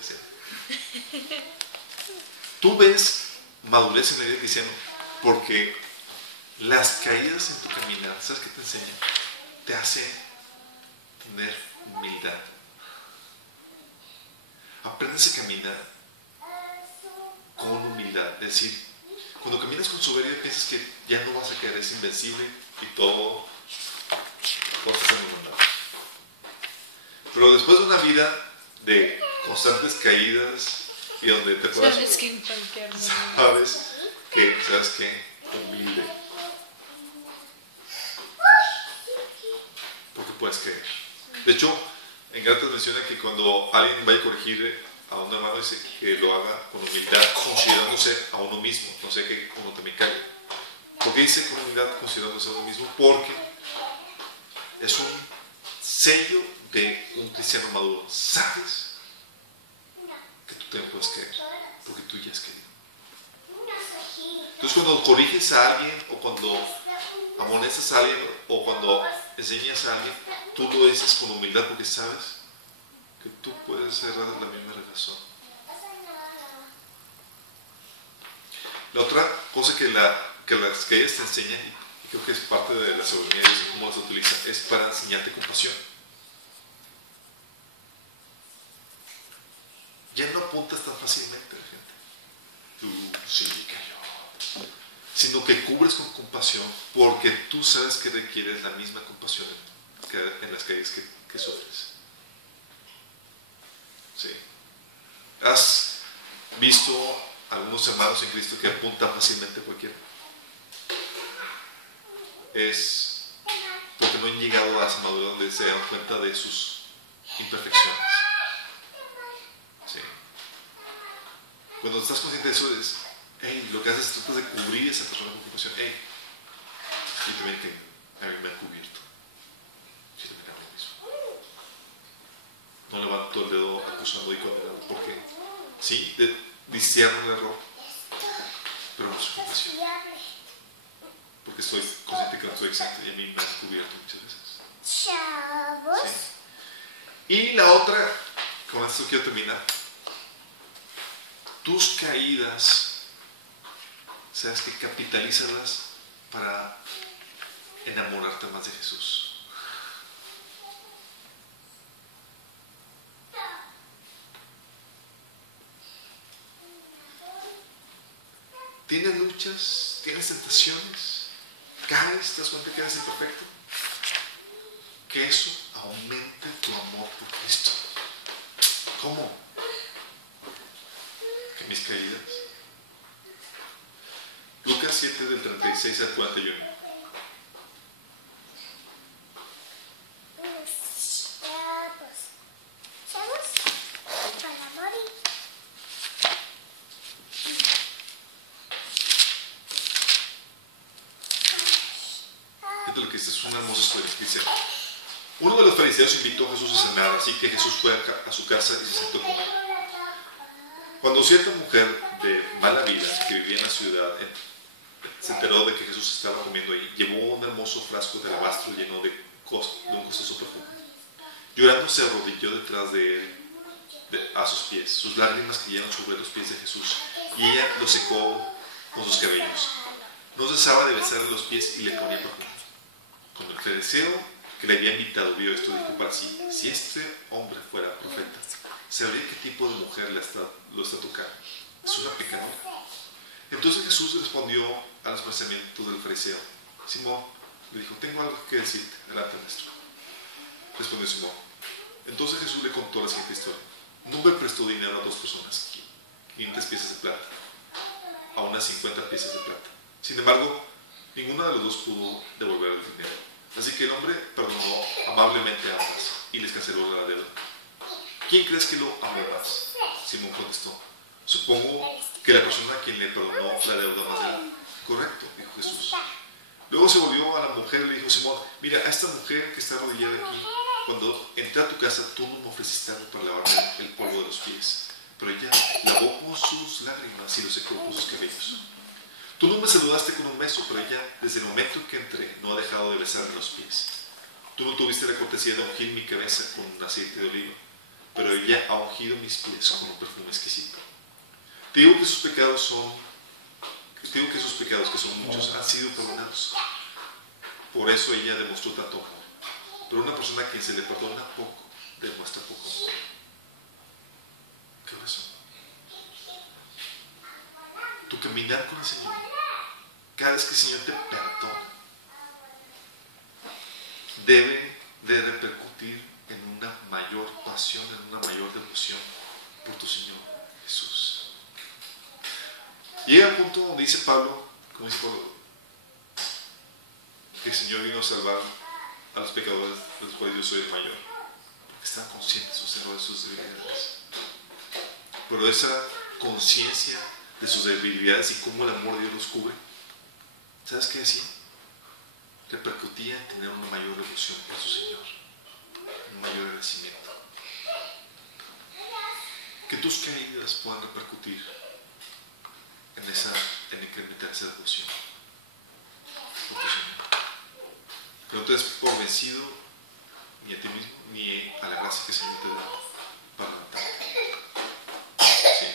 Tú ves madurez en la vida cristiana porque las caídas en tu caminar, ¿sabes qué te enseñan? te hace tener humildad. Aprendes a caminar con humildad. Es decir, cuando caminas con soberbia piensas que ya no vas a caer, es invencible y todo está normal. Pero después de una vida de constantes caídas y donde te puedas... Sabes que en cualquier momento. ¿Sabes qué? Humilde. Porque puedes caer. De hecho, en Gálatas menciona que cuando alguien vaya a corregir a un hermano, dice que lo haga con humildad, considerándose a uno mismo. No sé que uno también caiga. ¿Por qué dice con humildad, considerándose a uno mismo? Porque es un sello de un cristiano maduro. Sabes que tú también puedes caer, porque tú ya has caído. Entonces, cuando corriges a alguien, o cuando amonestas a alguien, o cuando enseñas a alguien, tú lo dices con humildad porque sabes que tú puedes ser la misma razón. La otra cosa que las caídas te enseñan, y creo que es parte de la sabiduría de Dios y cómo las utiliza, es para enseñarte compasión. Ya no apuntas tan fácilmente a la gente. Tú sí cayó. Sino que cubres con compasión porque tú sabes que requieres la misma compasión en las caídas que sufres. Sí. ¿Has visto algunos hermanos en Cristo que apuntan fácilmente a cualquiera? Es porque no han llegado a esa madurez donde se dan cuenta de sus imperfecciones. Sí. Cuando estás consciente de eso, es, hey, lo que haces es tratas de cubrir a esa persona con compasión. Hey, yo también a mí me han cubierto. Yo también hago lo mismo. No levanto el dedo acusando y condenando, porque sí, discierno el error, pero no soy compasión. Porque estoy consciente que no estoy exento y a mí me han cubierto muchas veces. Chavos. Sí. Y la otra, con esto quiero terminar. Tus caídas, sabes que capitalízalas para enamorarte más de Jesús. ¿Tienes luchas? ¿Tienes tentaciones? ¿Caes? ¿Te das cuenta que eres imperfecto? Que eso aumente tu amor por Cristo. ¿Cómo? Que mis caídas. Lucas 7 del 36 al 41. Chavos. Para morir. Fíjate lo que dice, es una hermosa historia. Dice, uno de los fariseos invitó a Jesús a cenar, así que Jesús fue a su casa y se sentó con él. Cuando cierta mujer de mala vida que vivía en la ciudad se enteró de que Jesús estaba comiendo ahí, llevó un hermoso frasco de alabastro lleno de un costoso perfume. Llorando se arrodilló detrás de él a sus pies. Sus lágrimas cayeron sobre los pies de Jesús y ella los secó con sus cabellos. No cesaba de besarle los pies y le ponía perfume. Cuando el fariseo que le había invitado vio esto, dijo para sí: si este hombre fuera profeta, sabría qué tipo de mujer lo está tocando. Es una pecadora. Entonces Jesús respondió a los pensamientos del fariseo. Simón le dijo: tengo algo que decirte. Adelante, maestro. Respondió Simón. Entonces Jesús le contó la siguiente historia. Un hombre prestó dinero a dos personas, 500 piezas de plata, a unas 50 piezas de plata. Sin embargo, ninguna de los dos pudo devolver el dinero. Así que el hombre perdonó amablemente a ambas y les canceló la deuda. ¿Quién crees que lo amó más? Simón contestó: supongo que la persona a quien le perdonó la deuda más grande. Correcto, dijo Jesús. Luego se volvió a la mujer y le dijo: Simón, mira, a esta mujer que está arrodillada aquí, cuando entré a tu casa tú no me ofreciste algo para lavarme el polvo de los pies, pero ella lavó con sus lágrimas y lo secó con sus cabellos. Tú no me saludaste con un beso, pero ella, desde el momento en que entré, no ha dejado de besarme los pies. Tú no tuviste la cortesía de ungir mi cabeza con un aceite de oliva, pero ella ha ungido mis pies con un perfume exquisito. Te digo que sus pecados, que son muchos, han sido perdonados. Por eso ella demostró tanto amor. Pero una persona a quien se le perdona poco, demuestra poco amor. ¿Qué razón? Tu caminar con el Señor, cada vez que el Señor te perdona, debe de repercutir en una mayor pasión, en una mayor devoción por tu Señor Jesús. Llega al punto donde dice Pablo, como dice Pablo, que el Señor vino a salvar a los pecadores, de los cuales yo soy el mayor, porque están conscientes de sus errores, de sus debilidades. Pero esa conciencia de sus debilidades y cómo el amor de Dios los cubre, ¿sabes qué decía? Repercutía en tener una mayor devoción por su Señor, un mayor agradecimiento. Que tus caídas puedan repercutir en incrementar esa devoción por tu Señor. Que no te des por vencido ni a ti mismo ni a la gracia que el Señor te da para levantarte. Sí.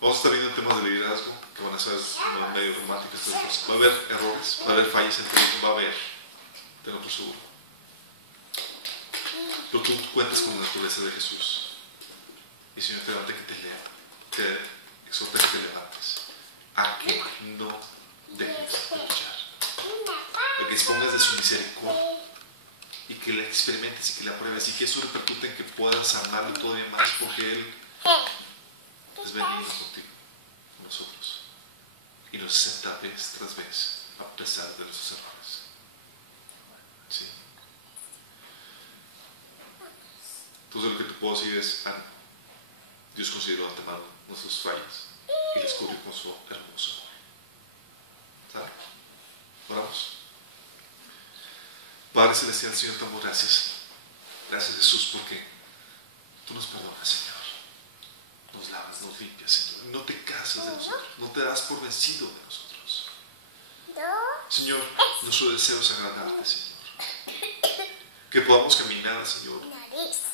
Vamos a estar viendo temas de liderazgo que van a ser medio románticos. Va a haber errores, va a haber fallas en el tiempo, va a haber, tenlo por seguro. Pero tú cuentas con la naturaleza de Jesús. Y el Señor te levanta que te lea, te exhorta que te levantes, a que no dejes de luchar, a que dispongas de su misericordia y que la experimentes y que la pruebes y que eso repercute en que puedas amarlo todavía más porque Él es venido contigo, con nosotros, y nos acepta vez tras vez a pesar de nuestros errores. ¿Sí? Entonces lo que te puedo decir es, Dios consideró de antemano nuestras fallas y les cubrió con su hermoso amor. ¿Sabe? Oramos. Padre Celestial, Señor, te damos gracias. Gracias, Jesús, porque tú nos perdonas, Señor. Nos lavas, nos limpias, Señor. No te cansas de nosotros. No te das por vencido de nosotros. Señor, nuestro deseo es agradarte, Señor. Que podamos caminar, Señor,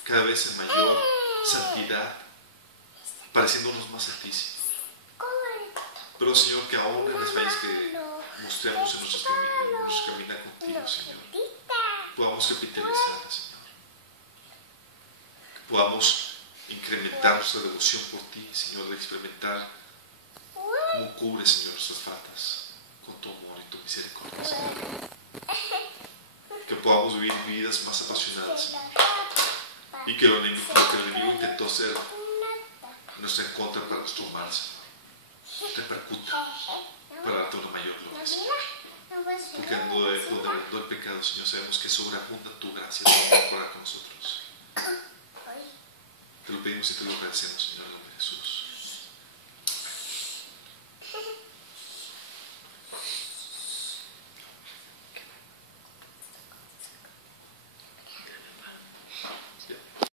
cada vez en mayor santidad, pareciéndonos más a ti, Señor. Pero, Señor, que aún en las fallas que mostramos en nuestro caminar contigo, Señor, podamos capitalizar, Señor. Que podamos incrementar nuestra devoción por ti, Señor, de experimentar cómo cubres, Señor, nuestras faltas con tu amor y tu misericordia, Señor. Que podamos vivir vidas más apasionadas, Señor. Y que lo que el enemigo intentó hacer nuestra en contra para nuestro mal, Señor, repercuta para darte una mayor gloria, Señor. Porque donde el pecado, Señor, sabemos que sobreabunda tu gracia, tu amor para con nosotros. Te lo pedimos y te lo agradecemos, Señor.